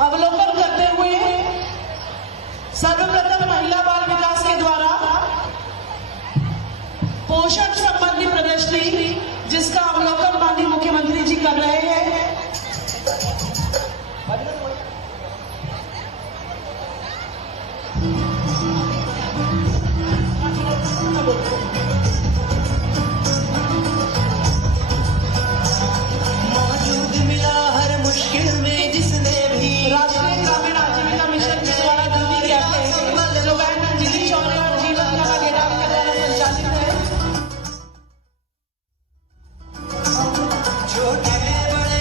अवलोकन करते हुए सर्वप्रथम महिला बाल विकास के द्वारा पोषण संबंधी प्रदर्शनी, जिसका अवलोकन माननीय मुख्यमंत्री जी कर रहे हैं। मौजूद मिला हर मुश्किल में जिसने भी राष्ट्रीय ग्रामीण आजीविका मिशन के द्वारा दीदी कैफे जो वैन अंजलि चौधरी और जीवन कला डेराम के द्वारा संचालित है। छोटे बड़े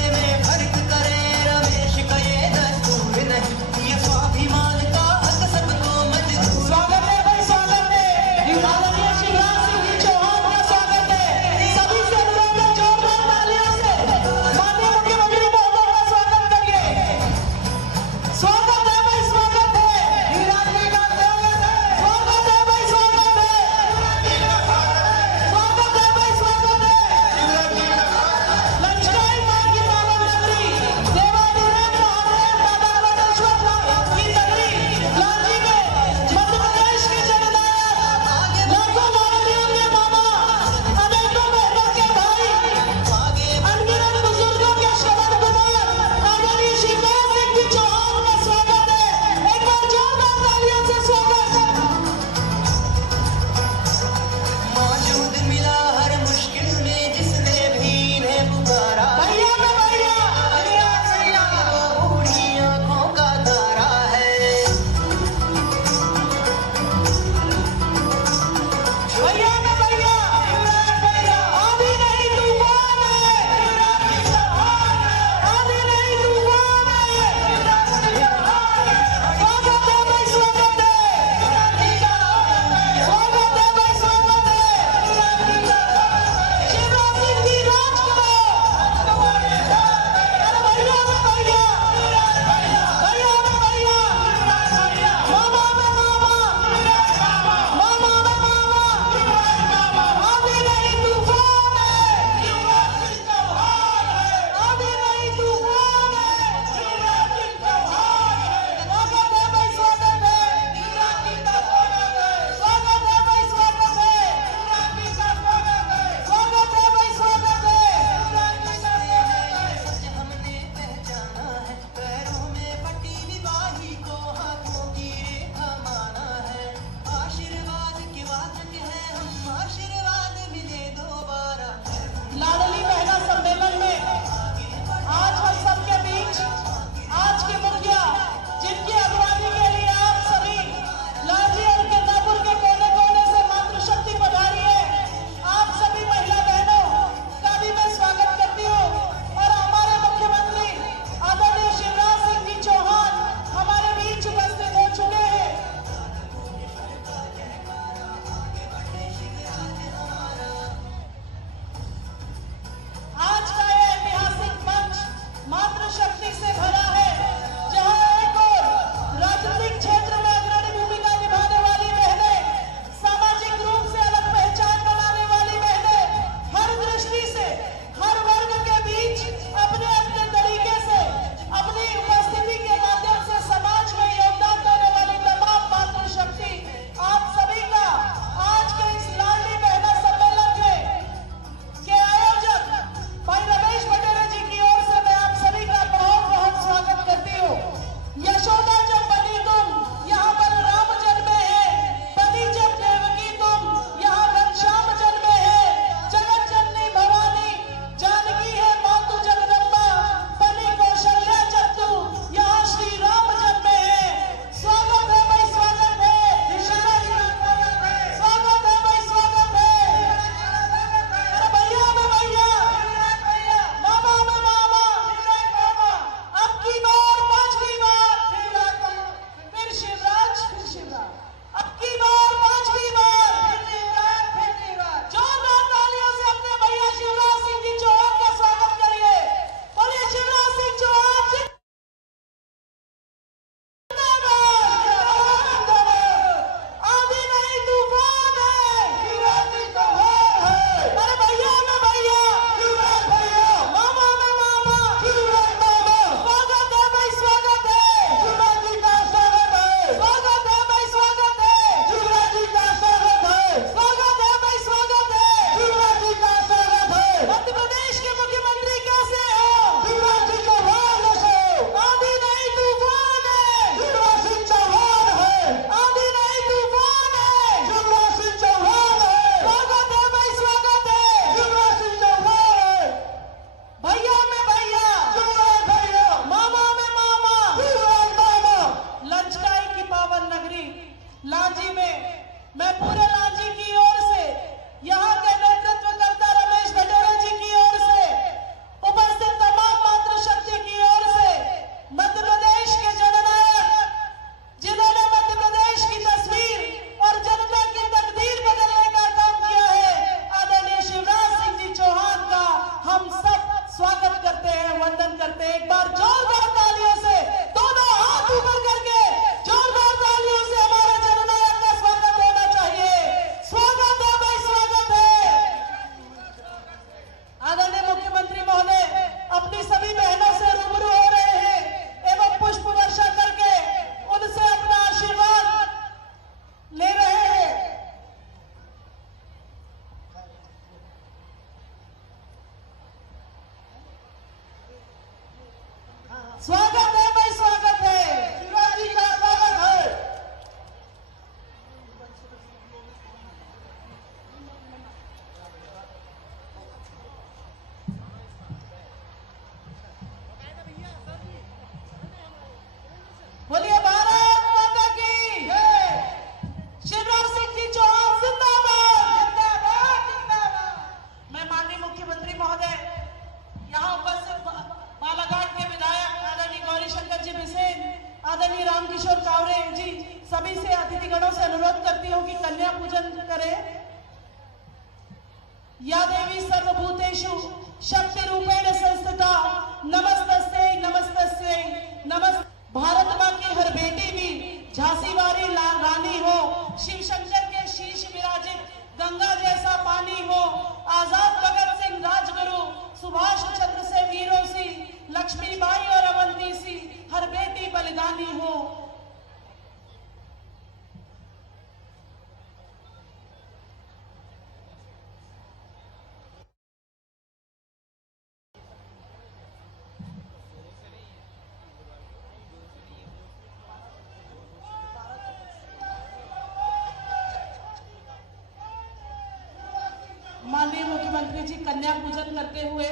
सभी से अतिथिगणों से अनुरोध करती हूँ कि कन्या पूजन करें। या देवी सर्वभूतेषु शक्ति रूपेण संस्थिता नमस्तस्यै नमस्तस्यै नमस्। भारत माँ की हर बेटी भी झांसी वाली रानी हो, शिव शंकर के शीश विराजित गंगा जैसा पानी हो, आजाद भगत सिंह राजगुरु सुभाष चंद्र से वीरों सी, लक्ष्मीबाई और अवंती सी हर बेटी बलिदानी हो। माननीय मुख्यमंत्री जी कन्या पूजन करते हुए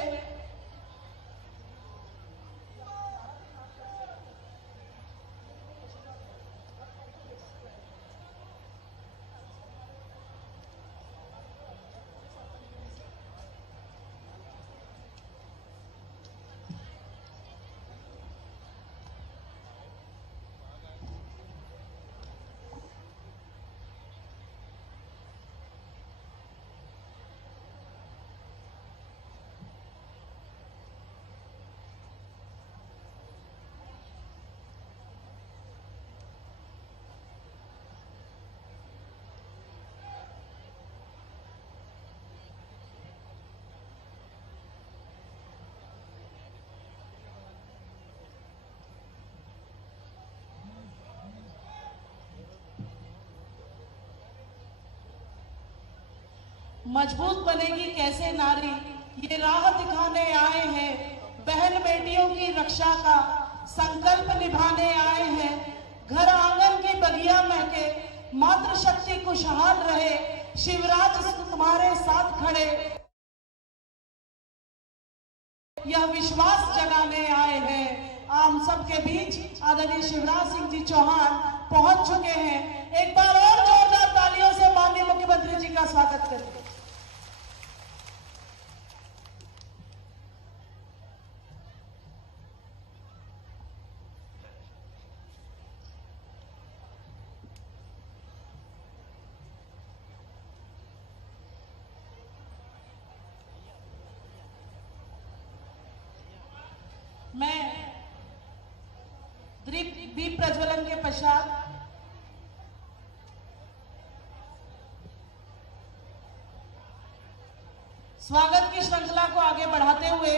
मजबूत बनेगी कैसे नारी, ये राह दिखाने आए हैं। बहन बेटियों की रक्षा का संकल्प निभाने आए हैं। घर आंगन की बगिया महके, मातृशक्ति खुशहाल रहे, शिवराज तुम्हारे साथ खड़े, यह विश्वास जगाने आए हैं। आम सबके बीच आदरणीय शिवराज सिंह जी चौहान पहुंच चुके हैं। एक बार और जोरदार तालियों से माननीय मुख्यमंत्री जी का स्वागत करें। मैं दीप प्रज्वलन के पश्चात स्वागत की श्रृंखला को आगे बढ़ाते हुए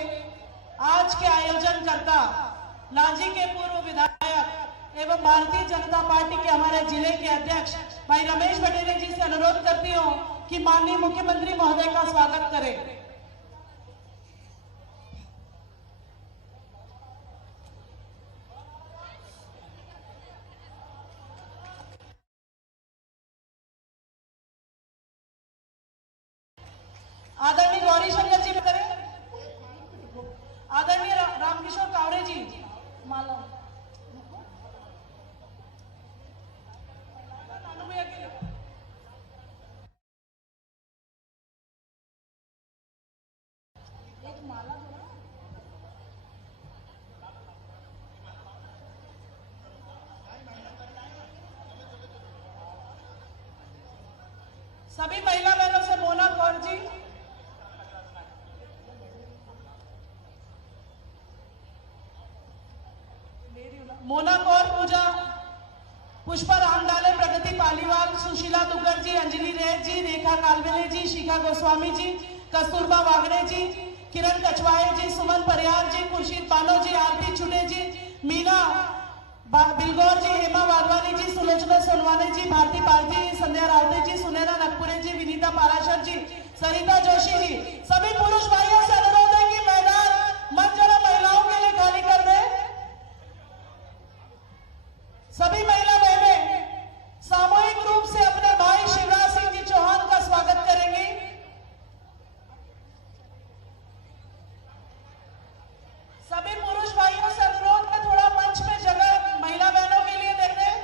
आज के आयोजनकर्ता लांजी के पूर्व विधायक एवं भारतीय जनता पार्टी के हमारे जिले के अध्यक्ष भाई रमेश भटेरे जी से अनुरोध करती हूं कि माननीय मुख्यमंत्री महोदय का स्वागत करें। आदरणीय गौरी शंकर जी करें। आदरणीय रामकिशोर कावड़े जी माला। एक माला सभी महिला बहनों से मोना कौर जी, मोना कौर, पूजा पुष्पा रामडाले, प्रगति पालीवाल, सुशीला दुग्गल जी, अंजलि रेत जी, रेखा कालवेले जी, शिखा गोस्वामी जी, कस्तूरबा वागड़े जी, किरण कछवाए जी, सुमन परियार जी, खुर्शीद बानो जी, आरती चुने जी, मीना बिलगौर जी, हेमा वाधवानी जी, सुलोचना सोनवाने जी, भारती पारजी, संध्या रावते जी, सुनैना नगपुरे जी, विनीता पाराशर जी, सरिता जोशी जी। सभी पुरुष भाइयों से अनुरोध है कि मैदान मंच जरा महिलाओं के लिए खाली कर दे। सभी महिला बहनें सामूहिक रूप से अपने भाई शिवराज सिंह जी चौहान का स्वागत करेंगी। सभी पुरुष भाइयों से अनुरोध है थोड़ा मंच में जगह महिला बहनों के लिए दे दें।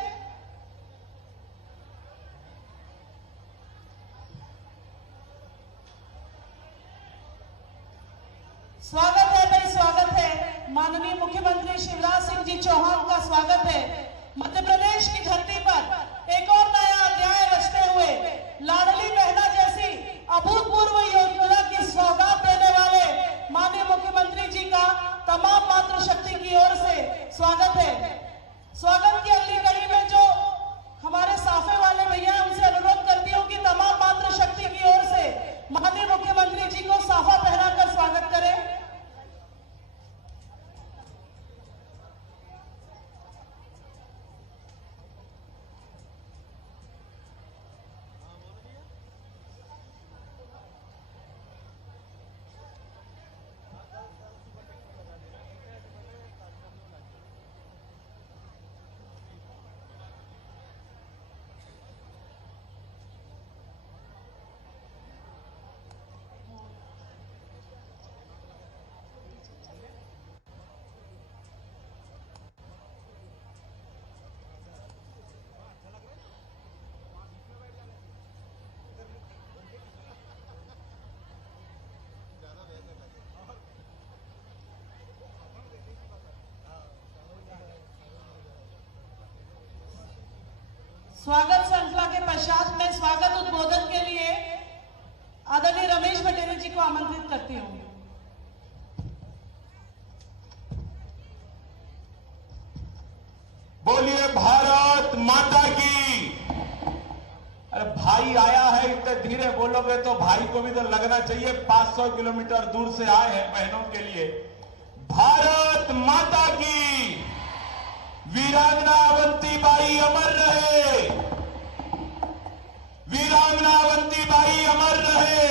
स्वागत है भाई, स्वागत है। माननीय मुख्यमंत्री शिवराज सिंह जी चौहान का स्वागत है। मध्य प्रदेश की धरती पर लाडली बहना जैसी अभूतपूर्व योजना की सौगात देने वाले माननीय मुख्यमंत्री जी का तमाम मातृशक्ति की ओर से स्वागत है। स्वागत की अगली कड़ी में जो हमारे साफे वाले भैया हैं, उनसे अनुरोध करती हूँ कि तमाम मातृशक्ति की ओर से माननीय मुख्यमंत्री जी को साफा पहनाकर स्वागत करें। स्वागत श्रृंखला के पश्चात में स्वागत उद्बोधन के लिए आदरणीय रमेश भटेरे जी को आमंत्रित करती हूँ। बोलिए भारत माता की। अरे भाई आया है, इतने धीरे बोलोगे तो भाई को भी तो लगना चाहिए। 500 किलोमीटर दूर से आए हैं बहनों के लिए। भारत माता की। वीरांगना अवंतीबाई अमर रहे, वीरांगना अवंतीबाई अमर रहे।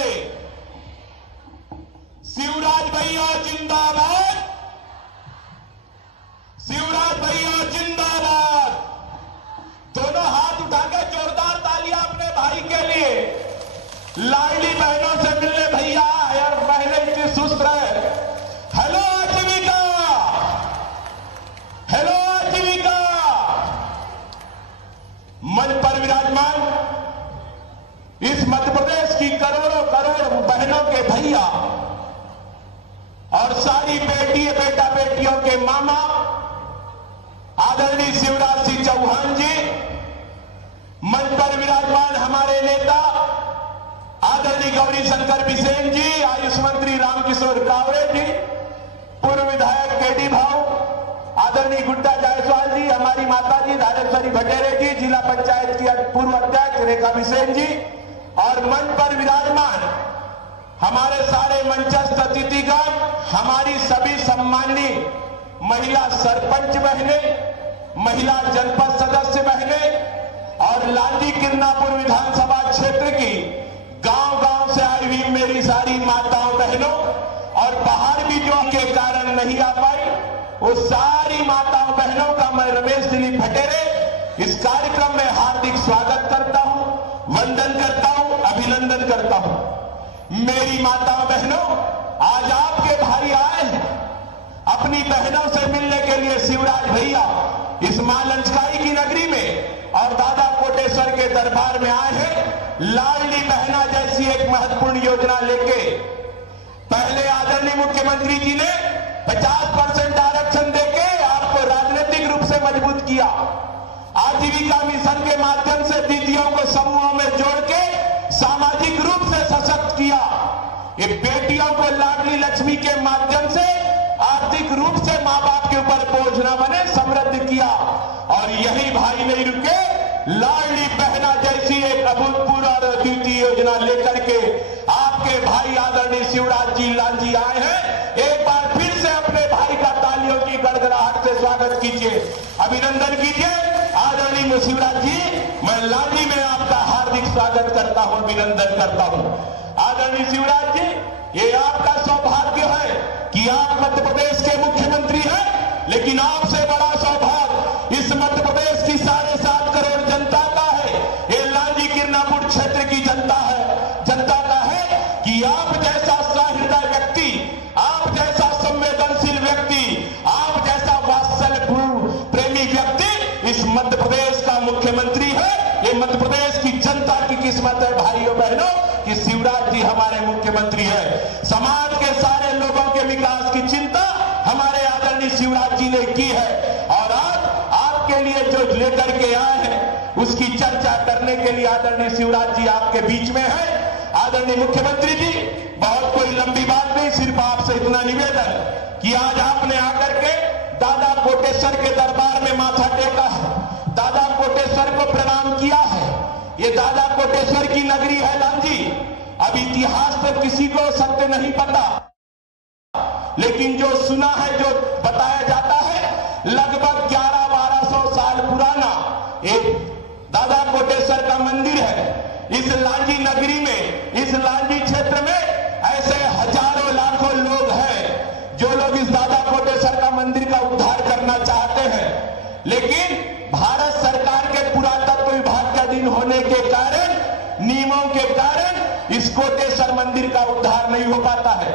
शिवराज भैया जिंदाबाद, शिवराज भैया जिंदाबाद। दोनों हाथ उठा के जोरदार तालियां अपने भाई के लिए। लाडली बहनों से मिलने भैया आए और बहनें इतनी सुस्त रहे। हेलो आजीविका, हेलो आजीविका। मंच पर विराजमान इस मध्य प्रदेश की करोड़ों करोड़ बहनों के भैया और सारी बेटी बेटा बेटियों के मामा आदरणीय शिवराज सिंह चौहान जी, मंच पर विराजमान हमारे नेता आदरणीय गौरी शंकर बिसेन जी, आयुष मंत्री रामकिशोर कावरे जी, पूर्व विधायक केडी भाऊ आदरणीय गुड्डा जायसवाल जी, हमारी माता जी धारेश्वरी भटेरे जी, जिला पंचायत की पूर्व अध्यक्ष रेखा बिसेन जी और मंच पर विराजमान हमारे सारे मंचस्थ अतिथिगण, हमारी सभी सम्माननीय महिला सरपंच बहने, महिला जनपद सदस्य बहने और लालजी किरनापुर विधानसभा क्षेत्र की गांव-गांव से आई हुई मेरी सारी माताओं बहनों और बाहर भी जो के कारण नहीं आ पाई, वो सारी माताओं बहनों का मैं रमेश दिलीप भटेरे इस कार्यक्रम में हार्दिक स्वागत करता हूं, वंदन करता हूं, अभिनंदन करता हूं। मेरी माताओं बहनों, आज आपके भाई आए हैं अपनी बहनों से मिलने के लिए। शिवराज भैया इस मां लंचकाई की नगरी में और दादा कोटेश्वर के दरबार में आए हैं लाडली बहना जैसी एक महत्वपूर्ण योजना लेके। पहले आदरणीय मुख्यमंत्री जी ने 50% आरक्षण देके आपको राजनीतिक रूप से मजबूत किया। आजीविका मिशन के माध्यम से दीदियों को समूहों में जोड़ के सामाजिक रूप से सशक्त किया। ये बेटियों को लाडली लक्ष्मी के माध्यम से आर्थिक रूप से मां बाप के ऊपर बोझ न बने, समृद्ध किया। और यही भाई नहीं रुके, लाडली बहना जैसी एक अभूतपूर्व और अद्वितीय योजना लेकर के आपके भाई आदरणीय शिवराज जी लाल जी आए हैं। एक बार फिर से अपने भाई का तालियों की गड़गड़ाहट से स्वागत कीजिए, अभिनंदन कीजिए। आदरणीय शिवराज जी, मैं लाडली में आपका हार्दिक स्वागत करता हूं, अभिनंदन करता हूं। आदरणीय शिवराज जी, ये आपका सौभाग्य है कि आप मध्य प्रदेश के मुख्यमंत्री हैं, लेकिन आपसे बड़ा सौभाग्य इस मध्य प्रदेश की 7.5 करोड़ जनता का है, ये लालजी किरनापुर क्षेत्र की जनता का है कि आप जैसा सहृदय व्यक्ति, आप जैसा संवेदनशील व्यक्ति, आप जैसा वात्सल्य प्रेमी व्यक्ति इस मध्य प्रदेश का मुख्यमंत्री है। ये मध्य प्रदेश की जनता की किस्मत है भाइयों बहनों कि शिवराज जी हमारे मुख्यमंत्री है। समाज के सारे लोगों के विकास की चिंता हमारे आदरणीय शिवराज जी ने की है और आज आपके लिए जो लेकर के आए हैं उसकी चर्चा करने के लिए आदरणीय शिवराज जी आपके बीच में है। आदरणीय मुख्यमंत्री जी, बहुत कोई लंबी बात नहीं, सिर्फ आपसे इतना निवेदन कि आज आपने आकर के दादा कोटेश्वर के दरबार में माथा टेका है, दादा कोटेश्वर को प्रणाम किया है। ये दादा कोटेश्वर की नगरी है लांजी। अब इतिहास तो किसी को सत्य नहीं पता, लेकिन जो सुना है, जो बताया जाता है, लगभग 1100-1200 साल पुराना एक दादा कोटेश्वर का मंदिर है। इस लांजी नगरी में, इस लांजी क्षेत्र में ऐसे हजारों लाखों लोग हैं जो लोग इस दादा कोटेश्वर का मंदिर का उद्धार करना चाहते हैं, लेकिन भारत सरकार के पुरातत्व विभाग का दिन होने के कारण, नियमों के कारण इस कोटेश्वर मंदिर का उद्धार नहीं हो पाता है।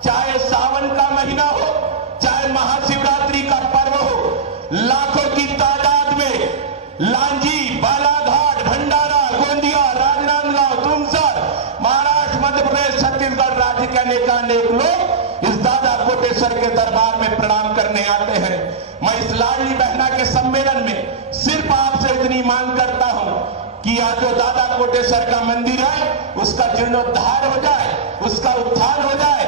चाहे सावन का महीना हो, चाहे महाशिवरात्रि का पर्व हो, लाखों की तादाद में लांजी, बालाघाट, भंडारा, गोंदिया, राजनांदगांव, तुमसर, महाराष्ट्र, मध्य प्रदेश, छत्तीसगढ़ राज्य के अनेकानेक लोग इस दादा कोटेश्वर के दरबार में प्रणाम करने आते हैं। मैं इस लाडली बहना के सम्मेलन में सिर्फ आपसे इतनी मांग करता हूं कि आज जो दादा कोटेश्वर का मंदिर है उसका जीर्णोद्धार हो जाए, उसका उत्थान हो जाए।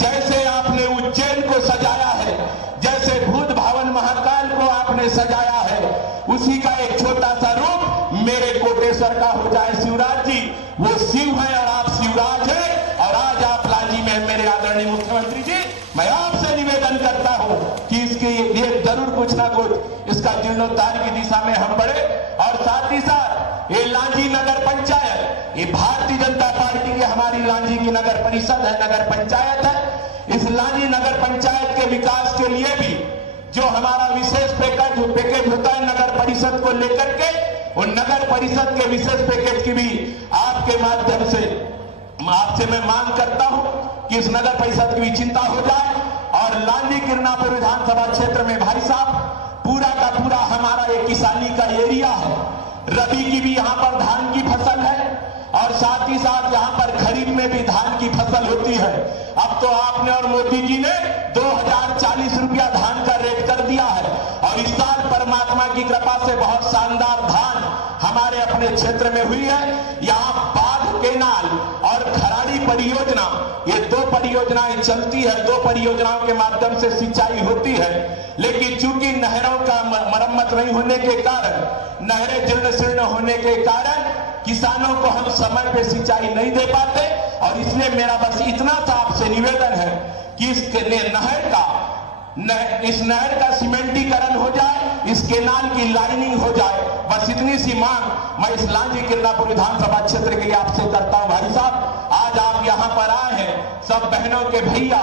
जैसे आपने उज्जैन को सजाया है, जैसे भूत भवन महाकाल को आपने सजाया है, उसी का एक छोटा सा रूप मेरे कोटेश्वर का हो जाए। शिवराज जी वो शिव है और आप शिवराज हैं, और आज आप लांजी में मेरे आदरणीय मुख्यमंत्री जी, मैं आपसे निवेदन करता हूं कि इसके लिए जरूर कुछ ना कुछ इसका जीर्णोद्धार की दिशा में हम बढ़े। और साथ ही साथ ये लांजी नगर पंचायत, ये भारतीय जनता पार्टी की हमारी लांजी की नगर परिषद है, नगर पंचायत है। इस लांजी नगर पंचायत के विकास के लिए भी जो हमारा विशेष पैकेज होता है नगर परिषद को लेकर के, वो नगर परिषद के विशेष पैकेज की भी आपके माध्यम से आपसे मैं मांग करता हूं कि इस नगर परिषद की भी चिंता हो जाए। और लांजी किरनापुर विधानसभा क्षेत्र में भाई साहब पूरा का पूरा हमारा एक किसानी का एरिया है। रबी की भी यहाँ पर धान की फसल है, और साथ ही साथ यहाँ पर खरीफ में भी धान की फसल होती है। अब तो आपने और मोदी जी ने 2040 रुपया धान का रेट कर दिया है, और इस साल परमात्मा की कृपा से बहुत शानदार धान हमारे अपने क्षेत्र में हुई है। यहाँ बाघ केनाल और खराड़ी परियोजना, ये दो परियोजनाएं चलती है, दो परियोजनाओं के माध्यम से सिंचाई होती है। लेकिन चूंकि नहरों का मरम्मत नहीं होने के कारण, नहरें जीर्ण शीर्ण होने के कारण किसानों को हम समय पे सिंचाई नहीं दे पाते, और इसलिए मेरा बस इतना सा आपसे निवेदन है कि इस नहर का सीमेंटीकरण हो जाए, इस केनाल की लाइनिंग हो जाए। बस इतनी सी मांग मैं इस लांजी किरनापुर विधानसभा क्षेत्र के लिए आपसे करता हूं। भाई साहब, आज आप यहां पर आए हैं, सब बहनों के भैया,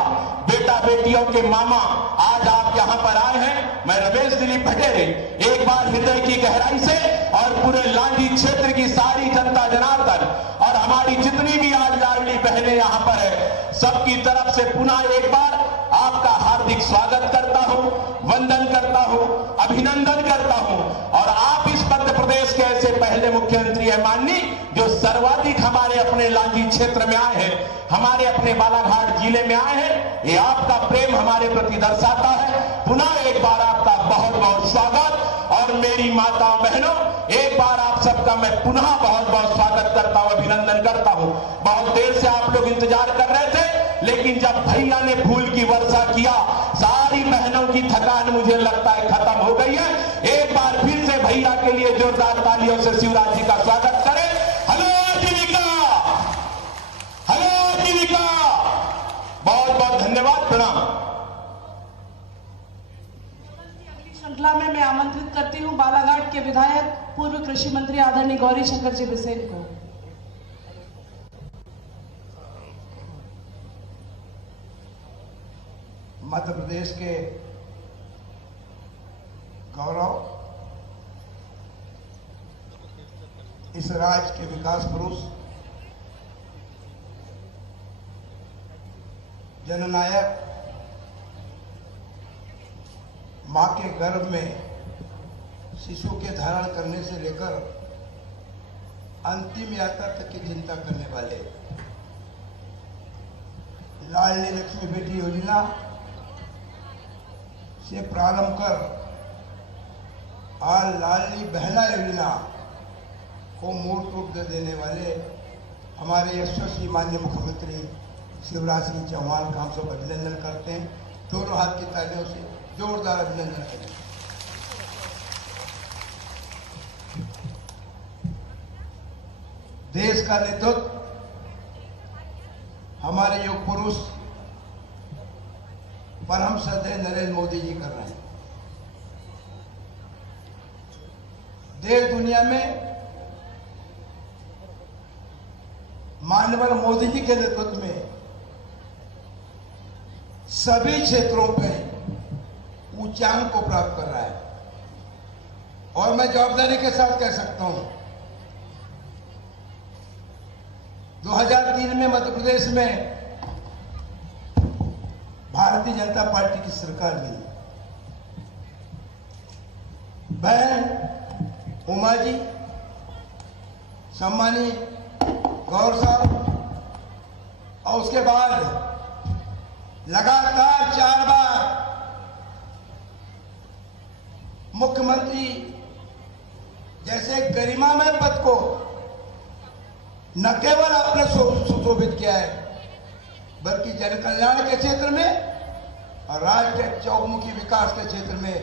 बेटा बेटियों के मामा, आज आप यहां पर आए हैं। मैं रमेश दिलीप भटेरे एक बार हृदय की गहराई से और पूरे लांजी क्षेत्र की सारी जनता जनार्दन और हमारी जितनी भी आज लाडली बहनें यहां पर है, सबकी तरफ से पुनः एक बार आपका हार्दिक स्वागत करता हूं, वंदन करता हूं, अभिनंदन करता हूं। और आप इस मध्य प्रदेश के ऐसे पहले मुख्यमंत्री है माननीय, जो सर्वाधिक हमारे अपने लांजी क्षेत्र में आए हैं, हमारे अपने बालाघाट जिले में आए हैं। ये आपका प्रेम हमारे प्रति दर्शाता है। पुनः एक बार आपका बहुत बहुत स्वागत। और मेरी माताओं बहनों, एक बार आप सबका मैं पुनः बहुत बहुत स्वागत करता हूं, अभिनंदन करता हूं। बहुत देर से आप लोग इंतजार कर रहे थे, लेकिन जब भैया ने फूल की वर्षा किया, सारी बहनों की थकान मुझे लगता है खत्म हो गई है। एक बार फिर से भैया के लिए जोरदार तालियों से शिवराज जी का स्वागत करें। हेलो जीविका, हेलो जीविका, बहुत बहुत धन्यवाद, प्रणाम। श्रृंखला में मैं आमंत्रित करती हूं बालाघाट के विधायक पूर्व कृषि मंत्री आदरणीय गौरी शंकर जी बिसेन को। मध्य प्रदेश के गौरव, इस राज्य के विकास पुरुष, जननायक, मां के गर्भ में शिशु के धारण करने से लेकर अंतिम यात्रा तक की चिंता करने वाले लाडली लक्ष्मी बेटी योजना से प्रारंभ कर आज लाडली बहना योजना को मूर्त रूप दे देने वाले हमारे यशस्वी माननीय मुख्यमंत्री शिवराज सिंह चौहान का हम सब अभिनंदन करते हैं। दोनों हाथ की तालियों से जोरदार अभिनंदन करें। देश का नेतृत्व हमारे युग पुरुष परम श्रद्धेय नरेंद्र मोदी जी कर रहे हैं। देश दुनिया में माननीय मोदी जी के नेतृत्व में सभी क्षेत्रों पे उच्चांक को प्राप्त कर रहा है। और मैं जवाबदारी के साथ कह सकता हूं, 2003 में मध्य प्रदेश में भारतीय जनता पार्टी की सरकार बनी। बहन उमा जी, सम्मानी गौर साहब, और उसके बाद लगातार 4 बार मुख्यमंत्री जैसे गरिमामय पद को न केवल आपने सुशोभित किया है, बल्कि जन कल्याण के क्षेत्र में और राज्य के चौमुखी विकास के क्षेत्र में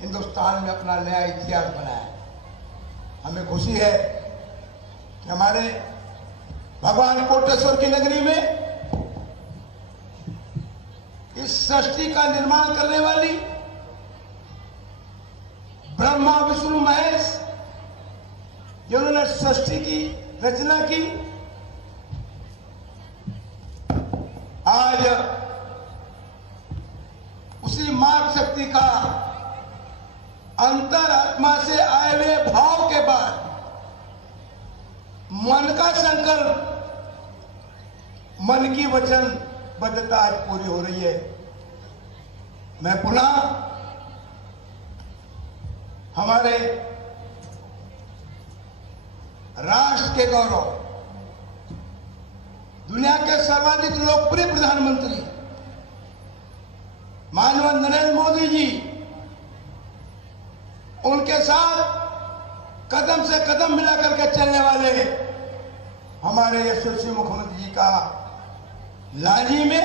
हिंदुस्तान में अपना नया इतिहास बनाया है। हमें खुशी है कि हमारे भगवान कोटेश्वर की नगरी में इस सृष्टि का निर्माण करने वाली ब्रह्मा विष्णु महेश, जिन्होंने सृष्टि की रचना की, आज उसी मां शक्ति का अंतरात्मा से आए हुए भाव के बाद मन का संकल्प, मन की वचनबद्धता आज पूरी हो रही है। मैं पुनः हमारे राष्ट्र के गौरव, दुनिया के सर्वाधिक लोकप्रिय प्रधानमंत्री माननीय नरेंद्र मोदी जी, उनके साथ कदम से कदम मिलाकर के चलने वाले हमारे यशस्वी मुख्यमंत्री जी का लांजी में,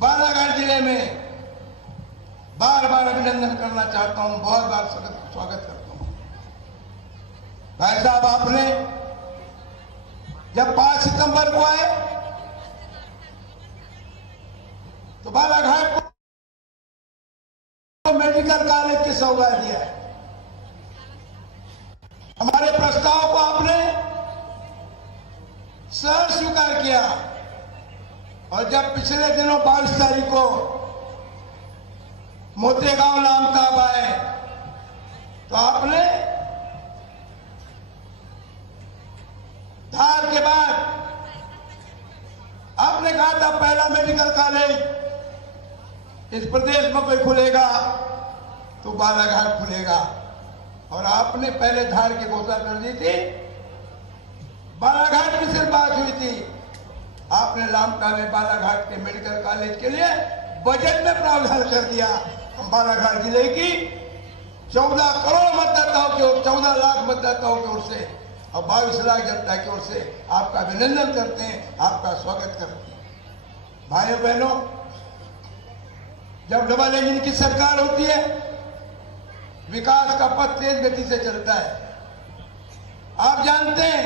बालाघाट जिले में बार बार अभिनंदन करना चाहता हूं, बहुत बार स्वागत करता हूं। भाई साहब, आपने जब 5 सितंबर को आए तो बालाघाट को मेडिकल कॉलेज की सौगात दिया है। हमारे प्रस्ताव को आपने सहर्ष स्वीकार किया, और जब पिछले दिनों 22 तारीख को मोतेगांव लामकाब आए तो आपने धार के बाद आपने कहा था पहला मेडिकल कॉलेज इस प्रदेश में कोई खुलेगा तो बालाघाट खुलेगा, और आपने पहले धार की घोषणा कर दी थी। बालाघाट की सिर्फ बात हुई थी, आपने लामकाब में बालाघाट के मेडिकल कॉलेज के लिए बजट में प्रावधान कर दिया। हम बालाघाट जिले की 14 करोड़ मतदाताओं की ओर, 14 लाख मतदाताओं की ओर से और 22 लाख जनता की ओर से आपका अभिनंदन करते हैं, आपका स्वागत करते हैं। भाइयों बहनों, जब डबल इंजन की सरकार होती है, विकास का पथ तेज गति से चलता है। आप जानते हैं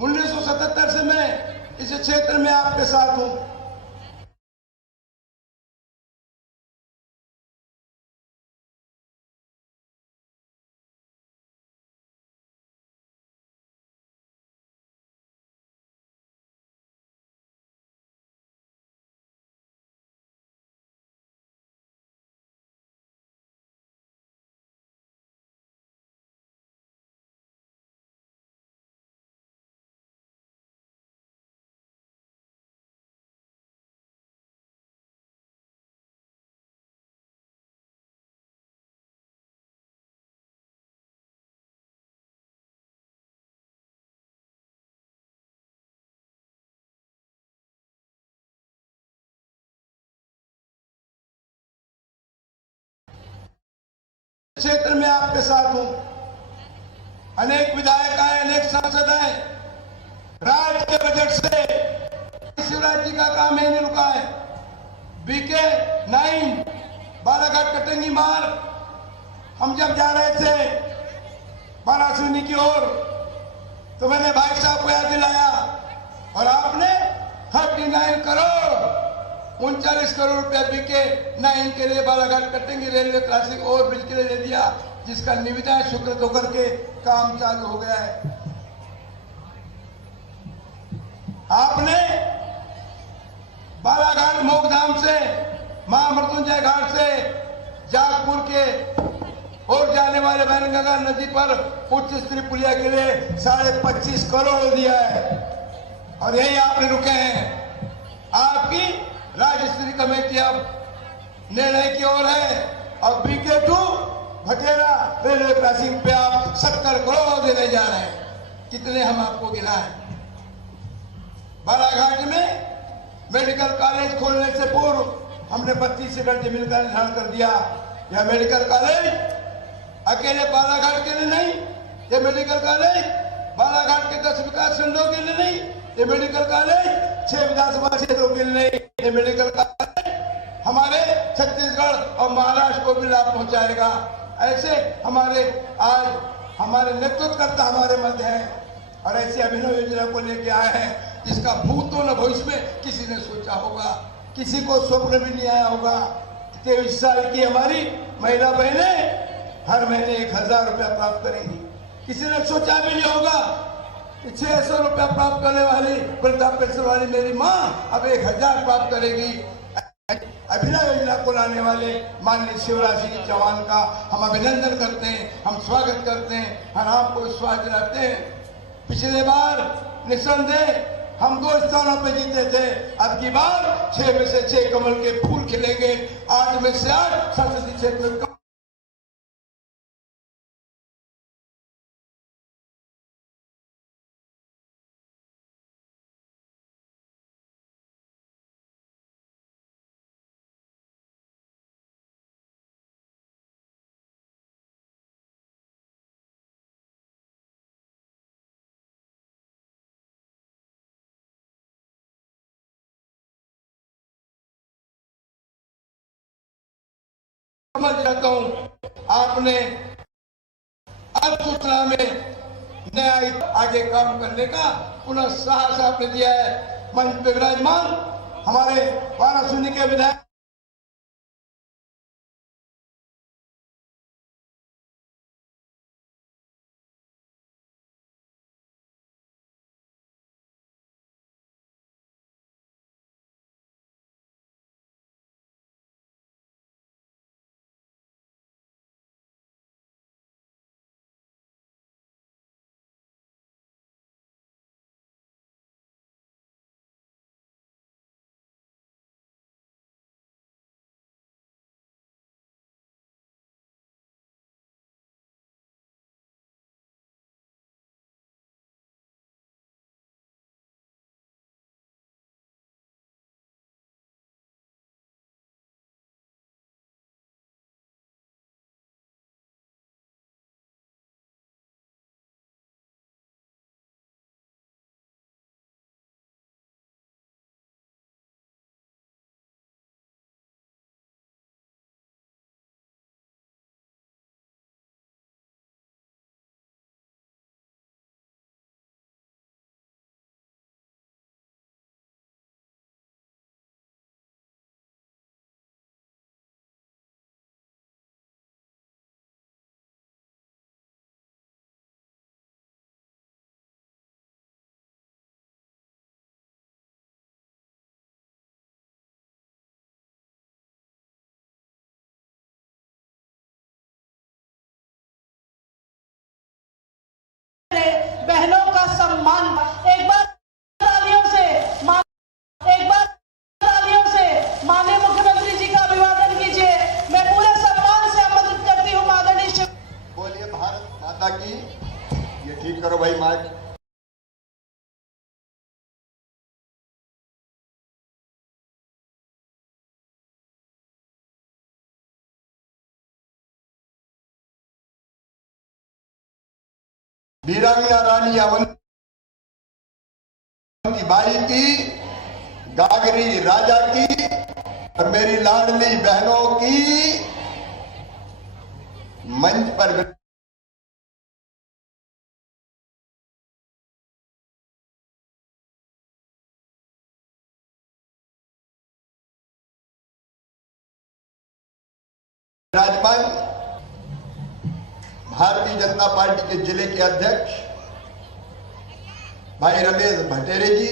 1977 से मैं इस क्षेत्र में आपके साथ हूं। क्षेत्र में आपके साथ हूं। अनेक विधायक आए, अनेक सांसद आए। राज्य के बजट से शिवराज जी का काम ही नहीं रुका है। बीके 9 बालाघाट कटेंगी मार्ग, हम जब जा रहे थे बारासूनी की ओर तो मैंने भाई साहब को याद दिलाया और आपने 39 करोड़ 39 करोड़ रुपया बीके 9 के लिए Balaghat Katangi railway crossing over bridge के लिए दे दिया, जिसका निविदा स्वीकृत होकर के काम चालू हो गया है। आपने बालाघाट मोगधाम से महामृत्युंजय घाट से जागपुर के और जाने वाले वैनगंगा नदी पर उच्च स्तरीय पुलिया के लिए 25.5 करोड़ दिया है और यही आपने रुके हैं। आपकी राज्य स्तरीय कमेटी अब निर्णय की ओर है और बीके 2 भटेरा रेलवे क्रॉसिंग पे आप 70 करोड़ देने जा रहे हैं। कितने हम आपको गिनाएं। बालाघाट में मेडिकल कॉलेज खोलने से पूर्व हमने 32 एकड़ जमीन का निर्धारण कर दिया। यह मेडिकल कॉलेज अकेले बालाघाट के लिए नहीं, ये मेडिकल कॉलेज बालाघाट के 10 विकास खंडों के लिए नहीं, ये मेडिकल कॉलेज 6 विधानसभा क्षेत्रों के लिए नहीं, ये मेडिकल कॉलेज हमारे छत्तीसगढ़ और महाराष्ट्र को भी लाभ पहुंचाएगा। ऐसे हमारे आज हमारे नेतृत्वकर्ता हमारे मध्य हैं और ऐसी अभिनव योजना को लेके आए हैं जिसका भूतों न भविष्य में किसी ने सोचा होगा, किसी को स्वप्न भी नहीं आया होगा। 23 साल की हमारी महिला बहनें हर महीने 1000 रुपया प्राप्त करेंगी। किसी ने सोचा भी नहीं होगा कि 600 रुपया प्राप्त करने वाली वृद्धा पेंशन वाली मेरी माँ अब 1000 प्राप्त करेगी। अभिनव योजना को लाने वाले माननीय शिवराज सिंह चौहान का हम अभिनंदन करते हैं, हम स्वागत करते हैं, हम आपको विश्वास दिलाते हैं। पिछले बार निस्संदेह हम 2 स्थानों पे जीते थे, अब की बार 6 में से 6 कमल के फूल खिलेंगे। 8 में से 8 संसदीय क्षेत्र में समझ जाता हूं आपने अब सूचना में नया आगे काम करने का पुनः साहस आपने दिया है। मंच पे विराजमान हमारे वाराणसी के विधायक बहनों का सम्मान एक बार तालियों से माननीय मुख्यमंत्री जी का अभिवादन कीजिए। मैं पूरे सम्मान से आमंत्रित करती हूँ माननीय। बोलिए भारत माता की। ये ठीक करो भाई माइक। वीरांगना रानी अवंती बाई की, गागरी राजा की और मेरी लाडली बहनों की मंच पर विराजमान भारतीय जनता पार्टी के जिले के अध्यक्ष भाई रमेश भटेरे जी,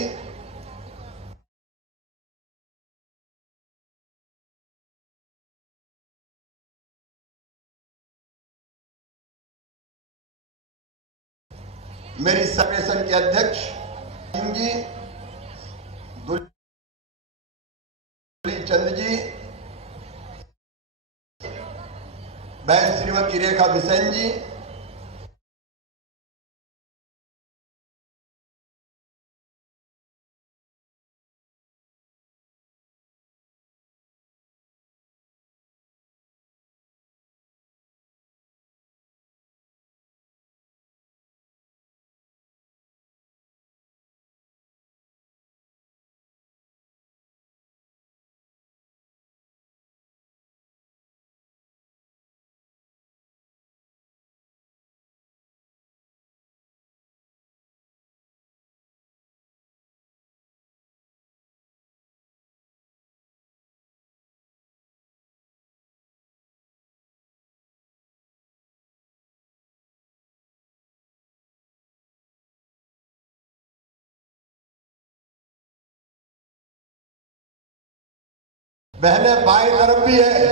मेरी सर्वेसन के अध्यक्ष जी, दुली चंद जी, बहन श्रीमती रेखा बिसेन जी, बहनें बाएं तरफ भी है।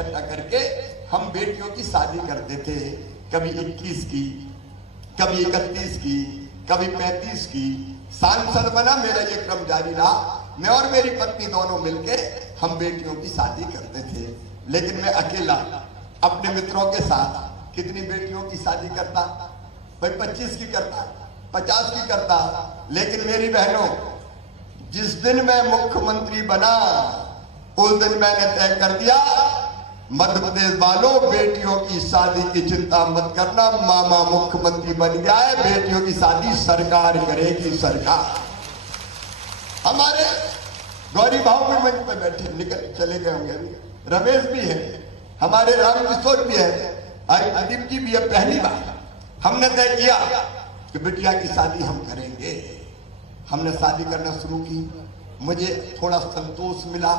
इकट्ठा करके हम बेटियों की शादी करते थे, कभी 21 की, कभी 31 की, कभी 35 की। सांसद बना, मेरा ये क्रम जारी रहा। मैं और मेरी पत्नी दोनों मिलके हम बेटियों की शादी करते थे। लेकिन मैं अकेला अपने मित्रों के साथ कितनी बेटियों की शादी करता? भाई 25 की करता, 50 की करता। लेकिन मेरी बहनों, जिस दिन मैं मुख्यमंत्री बना उस दिन मैंने तय कर दिया, मध्य प्रदेश वालों, बेटियों की शादी की चिंता मत करना, मामा मुख्यमंत्री बन गया है, बेटियों की शादी सरकार करेगी, सरकार। हमारे गौरी भाव भी मंच पे बैठे, निकल चले गए होंगे अभी, रमेश भी है, हमारे रामकिशोर भी है, अदीप जी भी है। पहली बार हमने तय किया कि बिटिया की शादी हम करेंगे। हमने शादी करना शुरू की। मुझे थोड़ा संतोष मिला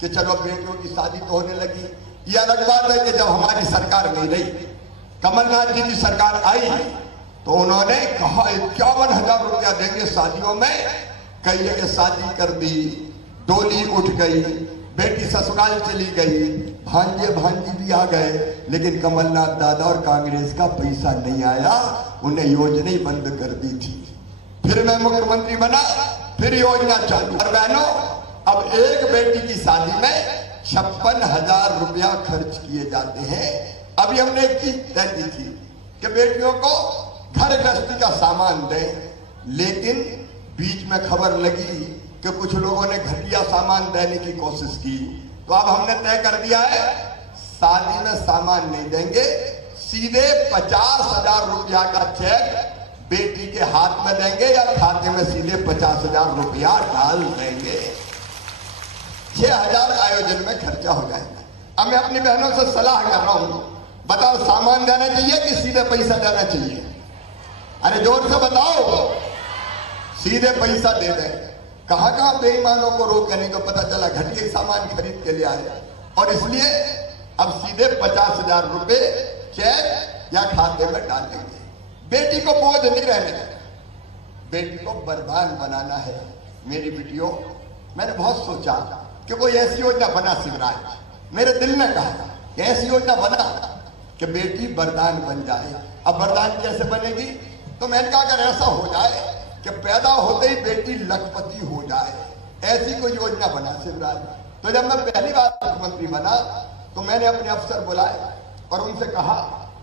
कि चलो बेटियों की शादी तो होने लगी। यह अलग बात है कि जब हमारी सरकार नहीं रही, कमलनाथ जी की सरकार आई, तो उन्होंने कहा 51,000 रुपया देंगे शादियों में। कई जगह शादी कर दी, डोली उठ गई, बेटी ससुराल चली गई, भांजे भांजी भी आ गए, लेकिन कमलनाथ दादा और कांग्रेस का पैसा नहीं आया, उन्हें योजना ही बंद कर दी थी। फिर मैं मुख्यमंत्री बना, फिर योजना चालू। और बहनों, अब एक बेटी की शादी में 56,000 रुपया खर्च किए जाते हैं। अभी हमने एक चीज तय की थी कि बेटियों को घर गृहस्थी का सामान दें, लेकिन बीच में खबर लगी कि कुछ लोगों ने घटिया सामान देने की कोशिश की। तो अब हमने तय कर दिया है, शादी में सामान नहीं देंगे, सीधे 50,000 रुपया का चेक बेटी के हाथ में देंगे या खाते में सीधे 50,000 रुपया डाल देंगे। 6,000 आयोजन में खर्चा हो जाएगा। अब मैं अपनी बहनों से सलाह कर रहा हूं, बताओ सामान देना चाहिए कि सीधे पैसा देना चाहिए? अरे जोर से बताओ। सीधे पैसा दे दें। कहां कहां बेईमानों को रोके, नहीं तो पता चला घटिया सामान खरीद के ले आए। और इसलिए अब सीधे 50,000 रुपए चेक या खाते में डाल देंगे। बेटी को बोझ नहीं रहने देना, बेटी को वरदान बनाना है। मेरी बेटियों, मैंने बहुत सोचा कि कोई ऐसी योजना बना शिवराज, मेरे दिल ने कहा ऐसी योजना बना कि बेटी वरदान बन जाए। अब वरदान कैसे बनेगी? तो मैंने कहा अगर ऐसा हो जाए कि पैदा होते ही बेटी लखपति हो जाए, ऐसी कोई योजना बना शिवराज। तो जब मैं पहली बार मुख्यमंत्री बना तो मैंने अपने अफसर बुलाए और उनसे कहा